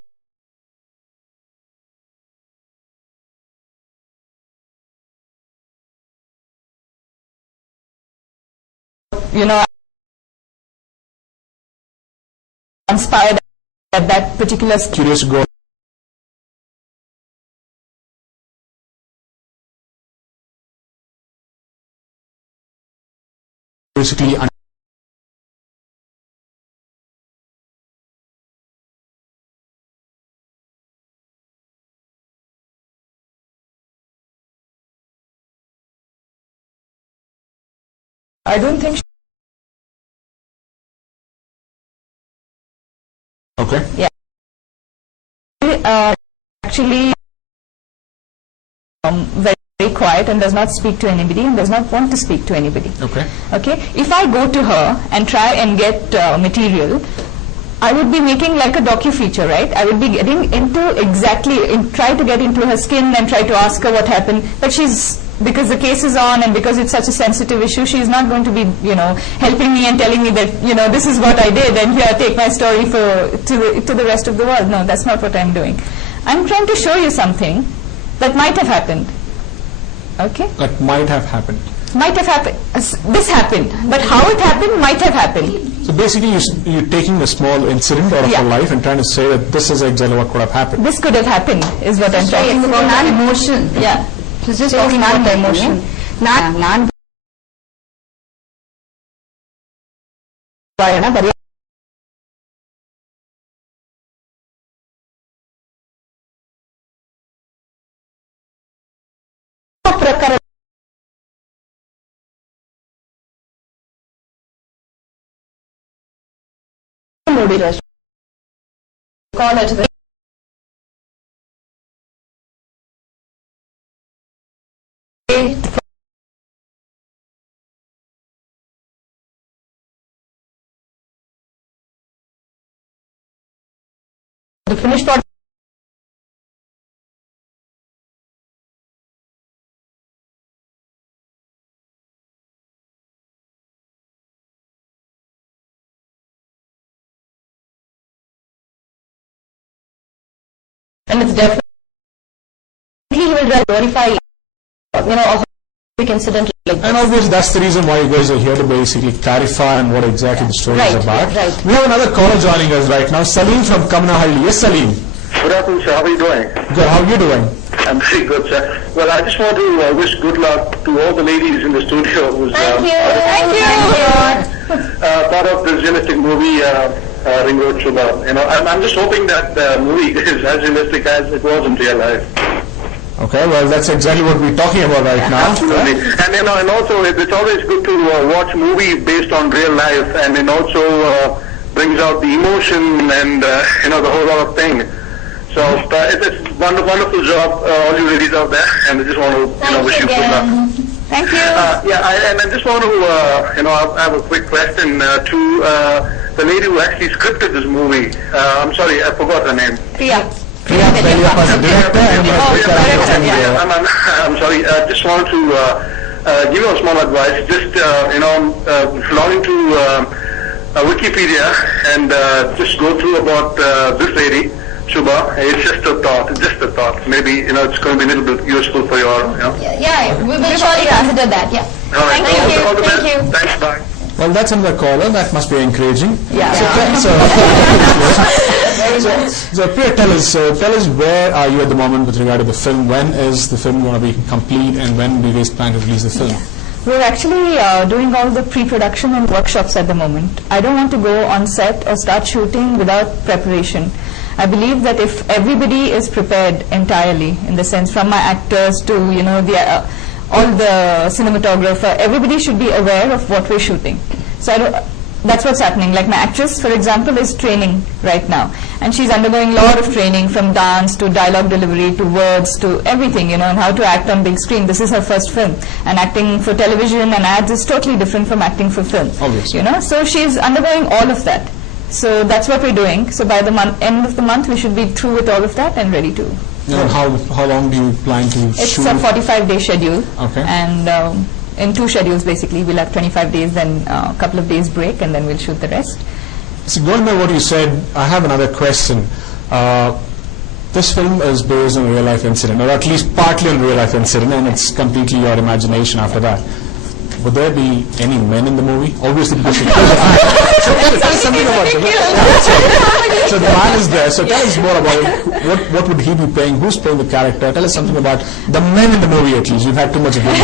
You know, inspired at that particular. Curious to go. Basically. I don't think. Okay. Yeah. Actually, very quiet and does not speak to anybody and does not want to speak to anybody. Okay. Okay. If I go to her and try and get material, I would be making like a docu-feature, right? I would be getting into try to get into her skin and try to ask her what happened. But because the case is on and because it's such a sensitive issue, she's not going to be, you know, helping me and telling me that, you know, this is what I did and here, take my story to the rest of the world. No, that's not what I'm doing. I'm trying to show you something that might have happened. Okay? That might have happened. Might have happened. This happened. But how it happened might have happened. So basically you're taking a small incident out of her life and trying to say that this is exactly what could have happened. This could have happened is what I'm talking about. Emotion. Yeah. She's just talking about the emotion. ನಾನು ಪ್ರಕಾರ ನೋಡಿರೋ college the finished product. And it's definitely he will glorify, you know, a big incident like this. And obviously that's the reason why you guys are here, to basically clarify on what exactly the story is about. Right. We have another caller joining us right now, Salim from Kamnahalli. Yes, Salim. Good afternoon, sir. How are you doing? Good. How are you doing? I'm very good, sir. Well, I just want to wish good luck to all the ladies in the studio who's Thank you. part of this realistic movie, Ring Road Shubha. You know, I'm just hoping that the movie is as realistic as it was in real life. Okay, well, that's exactly what we're talking about right now. Absolutely. And, you know, and also it's always good to watch movie based on real life, and it also brings out the emotion and, you know, the whole lot of thing. So it's a wonderful job, all you ladies out there, and I just want to, you know, wish you good luck. Thank you. And I just want to, you know, I have a quick question to the lady who actually scripted this movie. I'm sorry, I forgot her name. Priya. Priya was the director and you I'm sorry, just want to give you a small advice. Just, you know, log into Wikipedia and just go through about this lady. Shubha. It's just a thought. Just a thought. Maybe it's going to be a little bit useful for your. Yeah, we will surely consider that. Yeah. All right. All the best. Thank you. Thanks. Bye. Well, that's another caller. That must be encouraging. Yeah. So Priya, tell us where are you at the moment with regard to the film? When is the film going to be complete, and when do you guys plan to release the film? We're actually doing all the pre-production and workshops at the moment. I don't want to go on set or start shooting without preparation. I believe that if everybody is prepared entirely, in the sense from my actors to all the cinematographer, everybody should be aware of what we're shooting. So that's what's happening. Like my actress, for example, is training right now, and she's undergoing a lot of training, from dance to dialogue delivery to words to everything, and how to act on big screen. This is her first film, and acting for television and ads is totally different from acting for film. Obviously. So she's undergoing all of that. So that's what we're doing. So by the end of the month, we should be through with all of that and ready to. And how long do you plan to shoot? It's a 45-day schedule. Okay. And in 2 schedules, basically, we'll have 25 days, then a couple of days break, and then we'll shoot the rest. So going by what you said, I have another question. This film is based on a real-life incident, or at least partly on a real-life incident, and it's completely your imagination after that. Would there be any men in the movie? Obviously, because so tell us something about it. So the man is there. So tell us more about it. What would he be playing? Who's playing the character? Tell us something about the men in the movie, at least. You've had too much of it.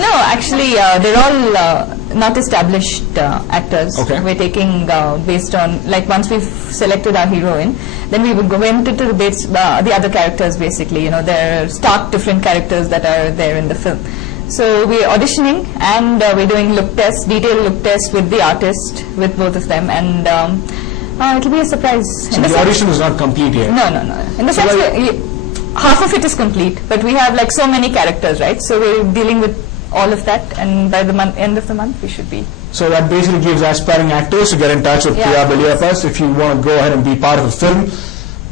No, actually, they're all not established actors. Okay. We're taking based on, like, once we've selected our heroine, then we would go into the other characters, basically. There are stark different characters that are there in the film. So we're auditioning, and we're doing detailed look tests with the artist, with both of them, and it'll be a surprise. So the audition is not complete yet? No. In the sense, half of it is complete, but we have like so many characters, right? So we're dealing with all of that, and by the end of the month, we should be. So that basically gives aspiring actors to get in touch with Priya Beliappa. If you want to go ahead and be part of a film,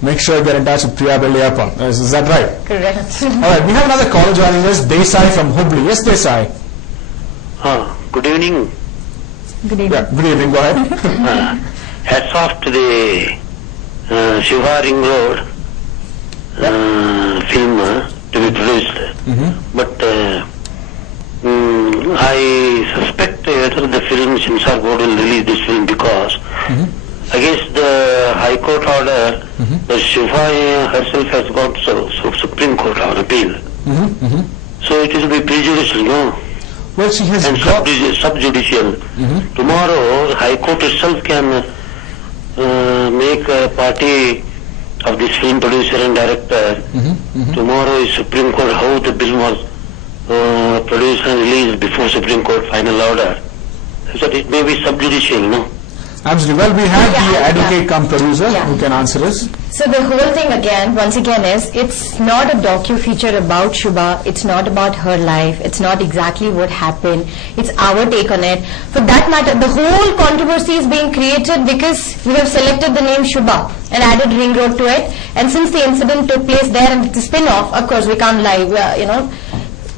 make sure you get in touch with Priya Beliappa. Is that right? Correct. All right, we have another caller joining us, Desai from Hubli. Yes, Desai. Good evening. Good evening. Yeah, good evening. Go ahead. Hats off to the Shiva Ring Road film to be produced. But I suspect whether the film censor board will release this film because against the High Court order, the Shiva herself has got Supreme Court on appeal. So it will be prejudicial, no? Well, she has and got... subjudicial. Tomorrow, the High Court itself can make a party of this film producer and director. Tomorrow is Supreme Court, how the bill was produced and released before Supreme Court final order. So it may be subjudicial, no? Absolutely. Well, we have the advocate come producer who can answer us. So the whole thing once again is, it's not a docu-feature about Shubha, it's not about her life, it's not exactly what happened, it's our take on it. For that matter, the whole controversy is being created because we have selected the name Shubha and added Ring Road to it, and since the incident took place there and it's a spin-off, of course we can't lie,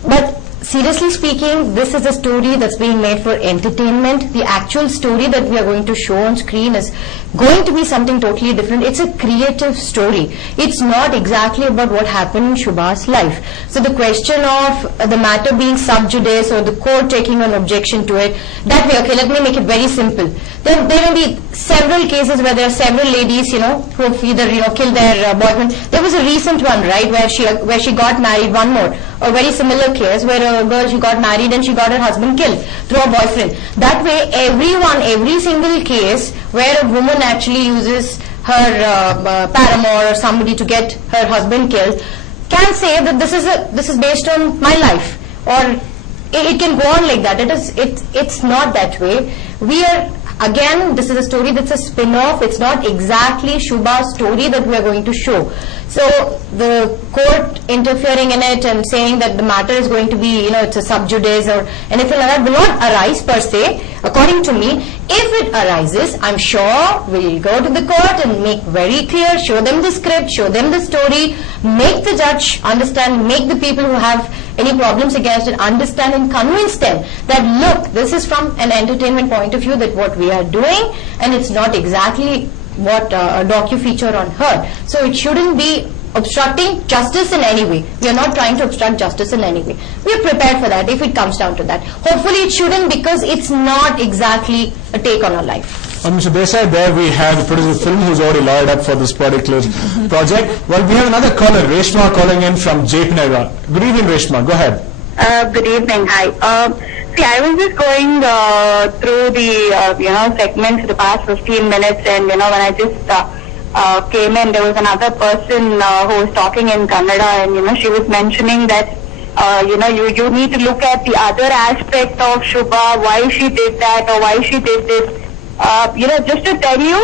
but seriously speaking, this is a story that's being made for entertainment. The actual story that we are going to show on screen is going to be something totally different. It's a creative story. It's not exactly about what happened in Shubha's life. So the question of the matter being sub judice or the court taking an objection to it, that way, okay, let me make it very simple. There may be several cases where there are several ladies, who have either, killed their boyfriend. There was a recent one, right, where she got married, one more, a very similar case where a girl, she got married and she got her husband killed through a boyfriend. That way, every single case where a woman actually uses her paramour or somebody to get her husband killed can say that this is based on my life, or it can go on like that. It's not that way. Again, this is a story that's a spin-off. It's not exactly Shubha's story that we are going to show. So the court interfering in it and saying that the matter is going to be, it's a sub judice or anything like that will not arise per se, according to me. If it arises, I'm sure we'll go to the court and make very clear, show them the script, show them the story, make the judge understand, make the people who have any problems against it understand and convince them that, look, this is from an entertainment point of view that what we are doing, and it's not exactly a docu-feature on her. So it shouldn't be obstructing justice in any way. We are not trying to obstruct justice in any way. We are prepared for that if it comes down to that. Hopefully it shouldn't, because it's not exactly a take on our life. Mr. Desai, there we have the producer of the film who's already lawyered up for this particular project. Well, we have another caller, Reshma, calling in from JP. Good evening, Reshma. Go ahead. Good evening. Hi. See, I was just going through the segments for the past 15 minutes, and when I just came in, there was another person who was talking in Kannada, and she was mentioning that you need to look at the other aspect of Shubha, why she did that or why she did this. Just to tell you,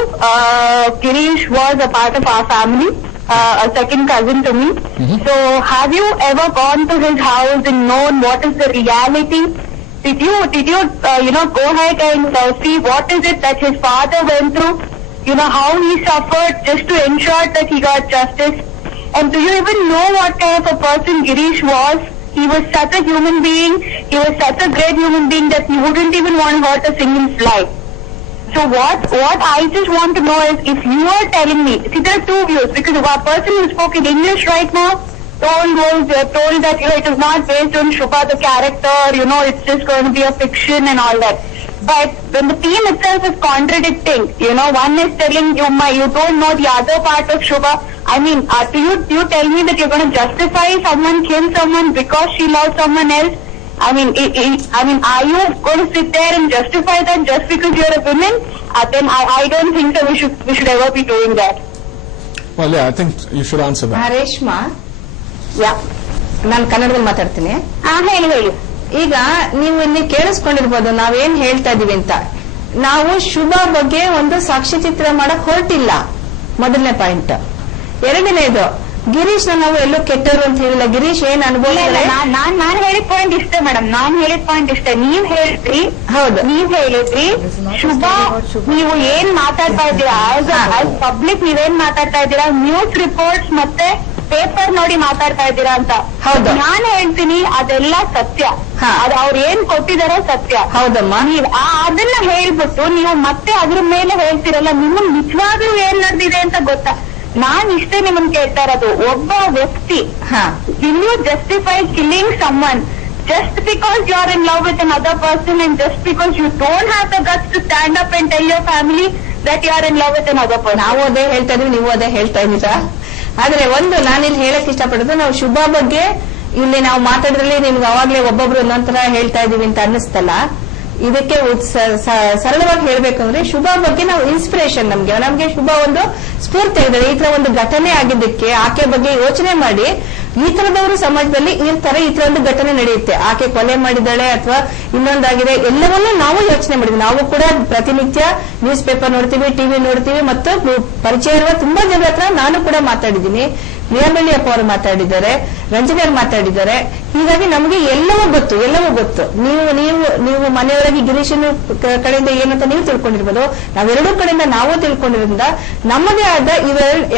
Girish was a part of our family, a second cousin to me. So have you ever gone to his house and known what is the reality? Did you go ahead and see what is it that his father went through? How he suffered just to ensure that he got justice. And do you even know what kind of a person Girish was? He was such a human being. He was such a great human being that he wouldn't even want to hurt a single fly. So what I just want to know is, if you are telling me, see, there are two views, because a person who spoke in English right now told that it is not based on Shubha the character, it's just going to be a fiction and all that. But when the theme itself is contradicting, one is telling you don't know the other part of Shubha. I mean, do you tell me that you're going to justify someone kill someone because she loves someone else? I mean, are you going to sit there and justify that just because you're a woman? Then I don't think that we should ever be doing that. Well, yeah, I think you should answer that. Reshma, ನಾನು ಕನ್ನಡದಲ್ಲಿ ಮಾತಾಡ್ತೀನಿ. ಹೇಳಿ. ಈಗ ನೀವು ಇಲ್ಲಿ ಕೇಳಿಸ್ಕೊಂಡಿರ್ಬೋದು ನಾವೇನ್ ಹೇಳ್ತಾ ಇದೀವಿ ಅಂತ. ನಾವು ಶುಭ ಬಗ್ಗೆ ಒಂದು ಸಾಕ್ಷ್ಯಚಿತ್ರ ಮಾಡಕ್ ಹೊರಟಿಲ್ಲ, ಮೊದಲನೇ ಪಾಯಿಂಟ್. ಎರಡನೇದು, ಗಿರೀಶ್ ನಾವು ಎಲ್ಲೂ ಕೆಟ್ಟರು ಅಂತ ಹೇಳಿಲ್ಲ. ಗಿರೀಶ್ ಏನ್ ಅನುಭವ, ನಾನ್ ಹೇಳಿದ ಪಾಯಿಂಟ್ ಇಷ್ಟೇ ಮೇಡಮ್, ನೀವ್ ಹೇಳಿದ್ರಿ. ಹೌದು, ನೀವ್ ಹೇಳಿದ್ರಿ ಶುಭ, ನೀವು ಏನ್ ಮಾತಾಡ್ತಾ ಇದ್ದೀರಾ ಆಸ್ ಪಬ್ಲಿಕ್, ನೀವೇನ್ ಮಾತಾಡ್ತಾ ಇದ್ದೀರಾ, ನ್ಯೂಸ್ ರಿಪೋರ್ಟ್ಸ್ ಮತ್ತೆ ಪೇಪರ್ ನೋಡಿ ಮಾತಾಡ್ತಾ ಇದ್ದೀರಾ ಅಂತ. ಹೌದು, ನಾನು ಹೇಳ್ತೀನಿ ಅದೆಲ್ಲ ಸತ್ಯ. ಅದು ಅವ್ರು ಏನ್ ಕೊಟ್ಟಿದಾರೋ ಸತ್ಯ. ಹೌದಮ್ಮ, ನೀವ್ ಅದನ್ನ ಹೇಳ್ಬಿಟ್ಟು ನೀವು ಮತ್ತೆ ಅದ್ರ ಮೇಲೆ ಹೇಳ್ತಿರಲ್ಲ, ನಿಮ್ಮನ್ ನಿಜವಾಗ್ಲೂ ಏನ್ ನಡೆದಿದೆ ಅಂತ ಗೊತ್ತಾ? ನಾನ್ ಇಷ್ಟೇ ನಿಮ್ಮನ್ ಕೇಳ್ತಾ ಇರೋದು, ಒಬ್ಬ ವ್ಯಕ್ತಿ will you justify killing someone just because you are in love with another person and just because you don't have the guts to stand up and tell your family that you are in love with another person? ನಾವು ಅದೇ ಹೇಳ್ತಾ ಇದೀವಿ, ನೀವು ಅದೇ ಹೇಳ್ತಾ ಇದ್ದೀರಾ. ಆದ್ರೆ ಒಂದು ನಾನಿಲ್ಲಿ ಹೇಳಕ್ ಇಷ್ಟಪಡೋದು, ನಾವು ಶುಭ ಬಗ್ಗೆ ಇಲ್ಲಿ ನಾವು ಮಾತಾಡಿದ್ರಲ್ಲಿ ನಿಮ್ಗೆ ಅವಾಗ್ಲೇ ಒಬ್ಬೊಬ್ರು ನಂತರ ಹೇಳ್ತಾ ಇದೀವಿ ಅಂತ ಅನ್ನಿಸ್ತಲ್ಲ. ಇದಕ್ಕೆ ಸರಳವಾಗಿ ಹೇಳ್ಬೇಕಂದ್ರೆ, ಶುಭ ಬಗ್ಗೆ ನಾವು ಇನ್ಸ್ಪಿರೇಷನ್, ನಮ್ಗೆ ಶುಭ ಒಂದು ಸ್ಫೂರ್ತಿ ಇದೆ. ಈ ತರ ಒಂದು ಘಟನೆ ಆಗಿದ್ದಕ್ಕೆ ಆಕೆ ಬಗ್ಗೆ ಯೋಚನೆ ಮಾಡಿ, ಈ ತರದವರು ಸಮಾಜದಲ್ಲಿ ಈ ತರ ಒಂದು ಘಟನೆ ನಡೆಯುತ್ತೆ, ಆಕೆ ಕೊಲೆ ಮಾಡಿದಾಳೆ ಅಥವಾ ಇನ್ನೊಂದಾಗಿದೆ, ಎಲ್ಲವನ್ನೂ ನಾವು ಯೋಚನೆ ಮಾಡಿದ್ವಿ. ನಾವು ಕೂಡ ಪ್ರತಿನಿತ್ಯ ನ್ಯೂಸ್ ಪೇಪರ್ ನೋಡ್ತೀವಿ, ಟಿವಿ ನೋಡ್ತೀವಿ, ಮತ್ತು ಪರಿಚಯ ಇರುವ ತುಂಬಾ ಜನರ ಹತ್ರ ನಾನು ಕೂಡ ಮಾತಾಡಿದ್ದೀನಿ. ಪ್ರಿಯಾಬೆಳ್ಳಿಯಪ್ಪ ಅವರು ಮಾತಾಡಿದ್ದಾರೆ, ರಂಜನಿ ಅವರು ಮಾತಾಡಿದ್ದಾರೆ. ಹೀಗಾಗಿ ನಮಗೆ ಎಲ್ಲವೂ ಗೊತ್ತು. ನೀವು ಮನೆಯೊಳಗೆ ಗಿರೀಶನ ಕಡೆಯಿಂದ ಏನಂತ ನೀವು ತಿಳ್ಕೊಂಡಿರ್ಬೋದು, ನಾವೆರಡೂ ಕಡೆಯಿಂದ ನಾವು ತಿಳ್ಕೊಂಡಿರೋದ್ರಿಂದ ನಮ್ಮದೇ ಆದ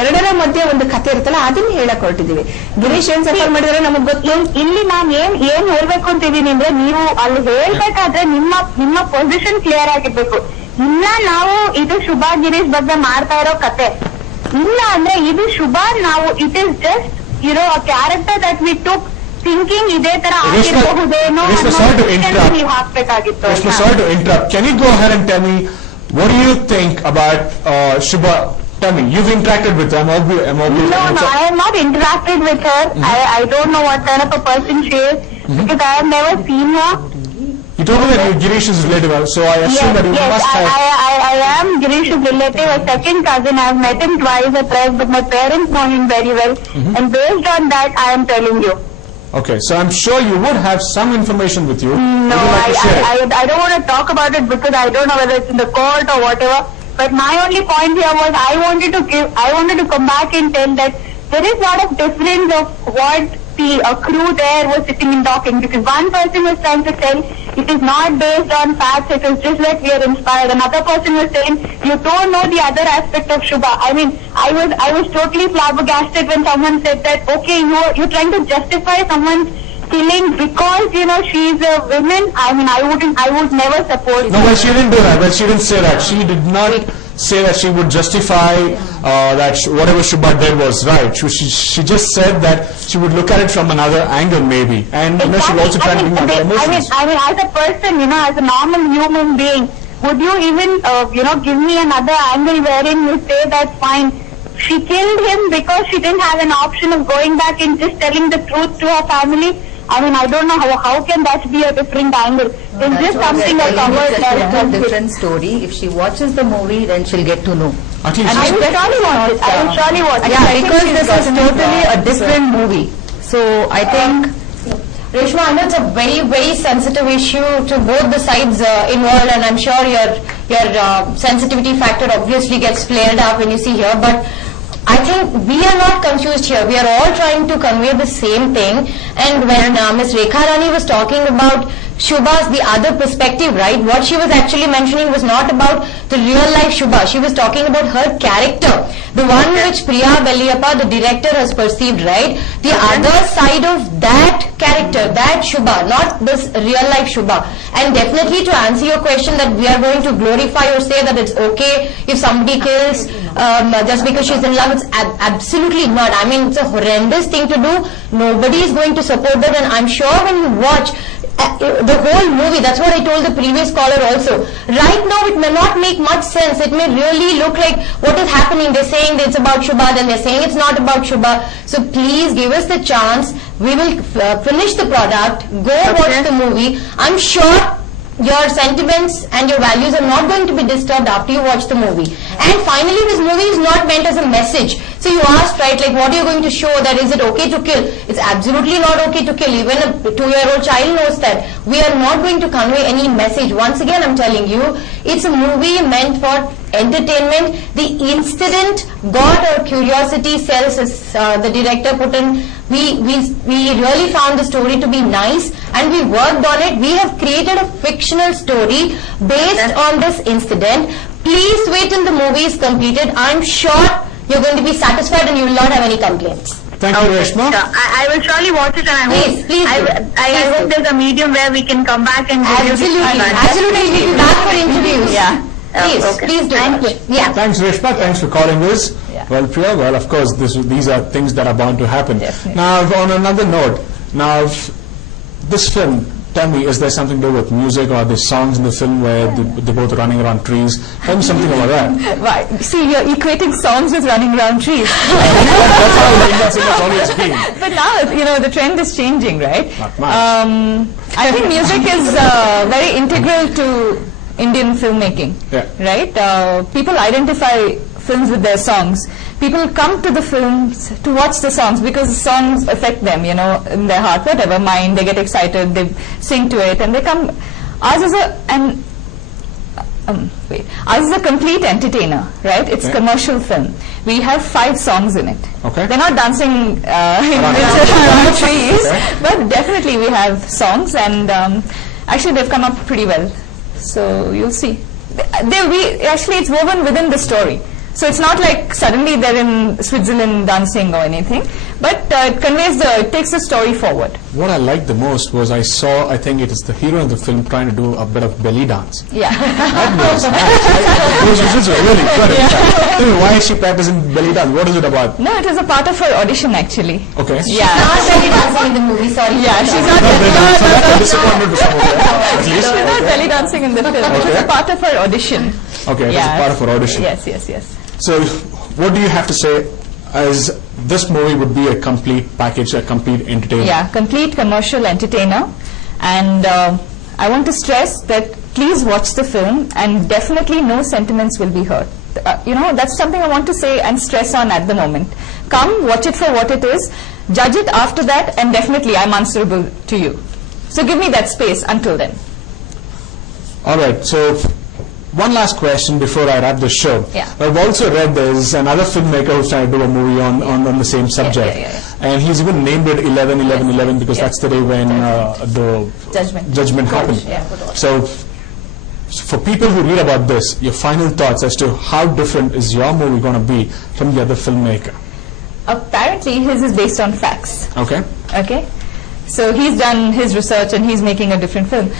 ಎರಡರ ಮಧ್ಯೆ ಒಂದು ಕಥೆ ಇರುತ್ತಲ್ಲ, ಅದನ್ನ ಹೇಳಕ್ ಹೊರಟಿದೀವಿ. ಗಿರೀಶ್ ಏನ್ ಸಫರ್ ಮಾಡಿದ್ರೆ ನಮಗ್ ಗೊತ್ತು. ಇಲ್ಲಿ ನಾನು ಏನ್ ಹೇಳ್ಬೇಕು ಅಂತಿದ್ದೀನಿ ಅಂದ್ರೆ, ನೀವು ಅಲ್ಲಿ ಹೇಳ್ಬೇಕಾದ್ರೆ ನಿಮ್ಮ ಪೊಸಿಷನ್ ಕ್ಲಿಯರ್ ಆಗಿರ್ಬೇಕು. ಇಲ್ಲ ನಾವು ಇದು ಶುಭಾ ಗಿರೀಶ್ ಬಗ್ಗೆ ಮಾಡ್ತಾ ಇರೋ ಕತೆ, ಇಲ್ಲ ಅಂದ್ರೆ ಇದು ಶುಭಾ, ನಾವು it is just a character that we took thinking ಇದೇ ತರ ಆಗಿರಬಹುದೇನೋ ನೀವು ಹಾಕ್ಬೇಕಾಗಿತ್ತು. Sorry to interrupt. Can you go ahead and tell me, what do you think about Shubha? Tell me, you've interacted with her. No, I have not interacted with her. I don't know what kind of a person she is, because I have never seen her. You told me that you're Girish's relative, so I assume that you must have... I am Girish's relative, a second cousin. I have met him twice at press, but my parents know him very well. And based on that, I am telling you. Okay, so I'm sure you would have some information with you. No, I don't want to talk about it because I don't know whether it's in the court or whatever. But my only point here was I wanted to come back and tell that there is a lot of difference of what the crew there was sitting and talking, because one person was trying to tell it is not based on facts, it is just that we are inspired. Another person was saying you don't know the other aspect of Shubha. I mean, I was totally flabbergasted when someone said that, okay, you're trying to justify someone's killing because she's a woman. I mean, I would never support. No, well, she didn't do that. Well, she didn't say that. She did not say that she would justify that whatever Shubha did was right. She just said that she would look at it from another angle maybe, and she would also try to bring other emotions. I mean, as a person, as a normal human being, would you even, give me another angle wherein you say that's fine? She killed him because she didn't have an option of going back and just telling the truth to her family. I mean, I don't know how can that be a different angle. It's just something that covers a different story. If she watches the movie, then she'll get to know. At least I will surely watch it. I will surely watch it. Yeah, because this is totally a different movie. So I think, Reshma, I know it's a very, very sensitive issue to both the sides involved, and I'm sure your sensitivity factor obviously gets flared up when you see here, but I think we are not confused here. We are all trying to convey the same thing. And when Ms. Rekha Rani was talking about Shubha's the other perspective, right? What she was actually mentioning was not about the real life Shubha. She was talking about her character, the one which Priya Belliyappa, the director, has perceived, right? The other side of that character, that Shubha, not this real life Shubha. And definitely to answer your question that we are going to glorify or say that it's okay if somebody kills just because she's in love, it's absolutely not. I mean, it's a horrendous thing to do. Nobody is going to support that, and I'm sure when you watch the whole movie, that's what I told the previous caller also. Right now it may not make much sense. It may really look like what is happening. They're saying that it's about Shubha, then they're saying it's not about Shubha. So please give us the chance. We will finish the product, go watch the movie. I'm sure your sentiments and your values are not going to be disturbed after you watch the movie. And finally, this movie is not meant as a message. So you asked, right, like what are you going to show, that is it okay to kill? It's absolutely not okay to kill. Even a 2-year-old child knows that. We are not going to convey any message. Once again, I'm telling you, it's a movie meant for entertainment. The incident got our curiosity cells, as the director put in. We really found the story to be nice, and we worked on it. We have created a fictional story based on this incident. Please wait till the movie is completed. I'm sure you're going to be satisfied and you will not have any complaints. Thank you, Reshma. Sure. I will surely watch it, and I hope. Please I hope there's a medium where we can come back and absolutely, we'll be back for interviews. Yeah. Please do. Thank you. Yeah. Thanks, Reshma. Thanks for calling us. Yeah. Well, Priya, well, of course, these are things that are bound to happen. Definitely. Now, on another note, now, this film, tell me, is there something to do with music, or the songs in the film where they're both running around trees? Tell me something about that. Right. See, you're equating songs with running around trees. That's how the Indian singers always been. But now, the trend is changing, right? Not much. I think music is very integral to Indian filmmaking, Yeah. right? People identify films with their songs. People come to the films to watch the songs because the songs affect them, in their heart, whatever, mind, they get excited, they sing to it, and they come. Ours is a complete entertainer, right? It's Okay. commercial film. We have 5 songs in it. Okay. They're not dancing around trees, but definitely we have songs, and actually they've come up pretty well. So you'll see. Actually, it's woven within the story. So it's not like suddenly they're in Switzerland dancing or anything, but it takes the story forward. What I liked the most was I think it is the hero in the film trying to do a bit of belly dance. Yeah. That was nice. Those visuals were really good. In fact. Tell me, why is she practicing belly dance? What is it about? No, it was a part of her audition actually. Okay. Yeah. Not belly dancing in the movie, sorry. Yeah, she's not Not belly dance, so that's a no. disappointment for some of them. At least. She's not belly dancing in the film. It was a part of her audition. Okay, it was a part of her audition. Yes. So, what do you have to say as this movie would be a complete package, a complete entertainment? Yeah, complete commercial entertainer. And I want to stress that please watch the film, and definitely no sentiments will be hurt. That's something I want to say and stress on at the moment. Come, watch it for what it is, judge it after that, and definitely I'm answerable to you. So give me that space until then. All right, so one last question before I wrap this show. Yeah. I've also read there's another filmmaker who's trying to do a movie on the same subject. Yeah. And he's even named it 11/11/11 because Yes. that's the day when the judgment happened. Yeah. So, for people who read about this, your final thoughts as to how different is your movie going to be from the other filmmaker? Apparently his is based on facts. Okay. Okay, so he's done his research and he's making a different film.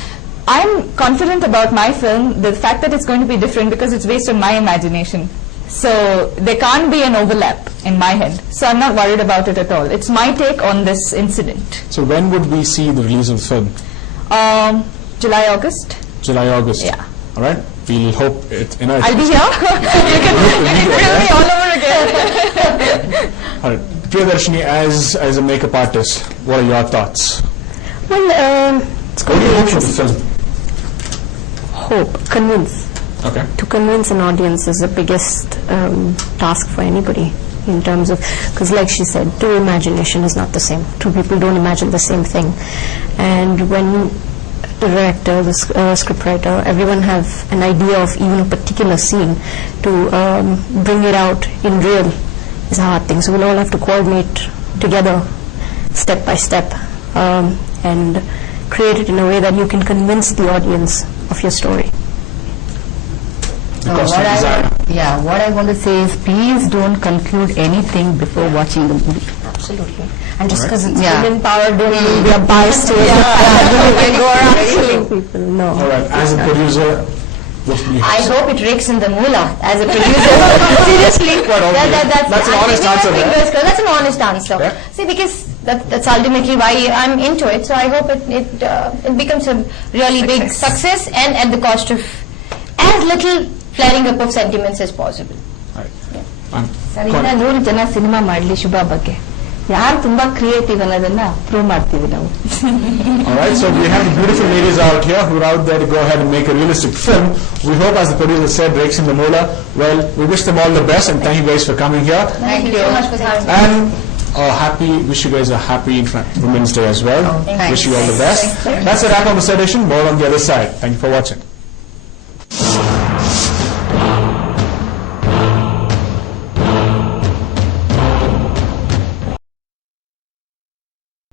I'm confident about my film, the fact that it's going to be different because it's based on my imagination. So there can't be an overlap in my head. So I'm not worried about it at all. It's my take on this incident. So when would we see the release of the film? July, August. July, August. Yeah. All right. We'll hope it. You know, I'll be here. You can interview me all over again. All right. Priyadarshini, as a makeup artist, what are your thoughts? Well, it's What going do to you be hope for the interesting. film? Hope, convince. Okay. To convince an audience is the biggest task for anybody in terms of, because like she said, two imagination is not the same. Two people don't imagine the same thing. And when the director, the scriptwriter, everyone have an idea of even a particular scene, to bring it out in real is a hard thing. So we'll all have to coordinate together, step by step, and create it in a way that you can convince the audience of your story. What I want to say is, please don't conclude anything before watching the movie. Absolutely. And just All right. because it's Yeah. women power, don't mean we are biased to it. You can go around killing people. No. All right. As a producer, what do you I have? hope it rakes in the moolah as a producer. Seriously. That's an honest answer there. That's an honest answer. Yeah. See, because that's ultimately why I'm into it. So I hope it becomes a really big success, and at the cost of as little flaring up of sentiments as possible. Sir, ಇನ್ನ 100 ಜನ cinema ಮಾಡ್ಲಿ ಶುಭ ಬಗ್ಗೆ. ಯಾರು ತುಂಬಾ creative ಅನ್ನೋದನ್ನ prove ಮಾಡ್ತೀವಿ ನಾವು. All right, so we have the beautiful ladies out here who are out there to go ahead and make a realistic film. We hope, as the producer said, breaks in the moolah. Well, we wish them all the best, and thank you guys for coming here. Thank you so much for having me. And wish you guys a happy Women's Day as well. Thanks. Wish you all the best. That's a wrap on this edition. More on the other side. Thank you for watching.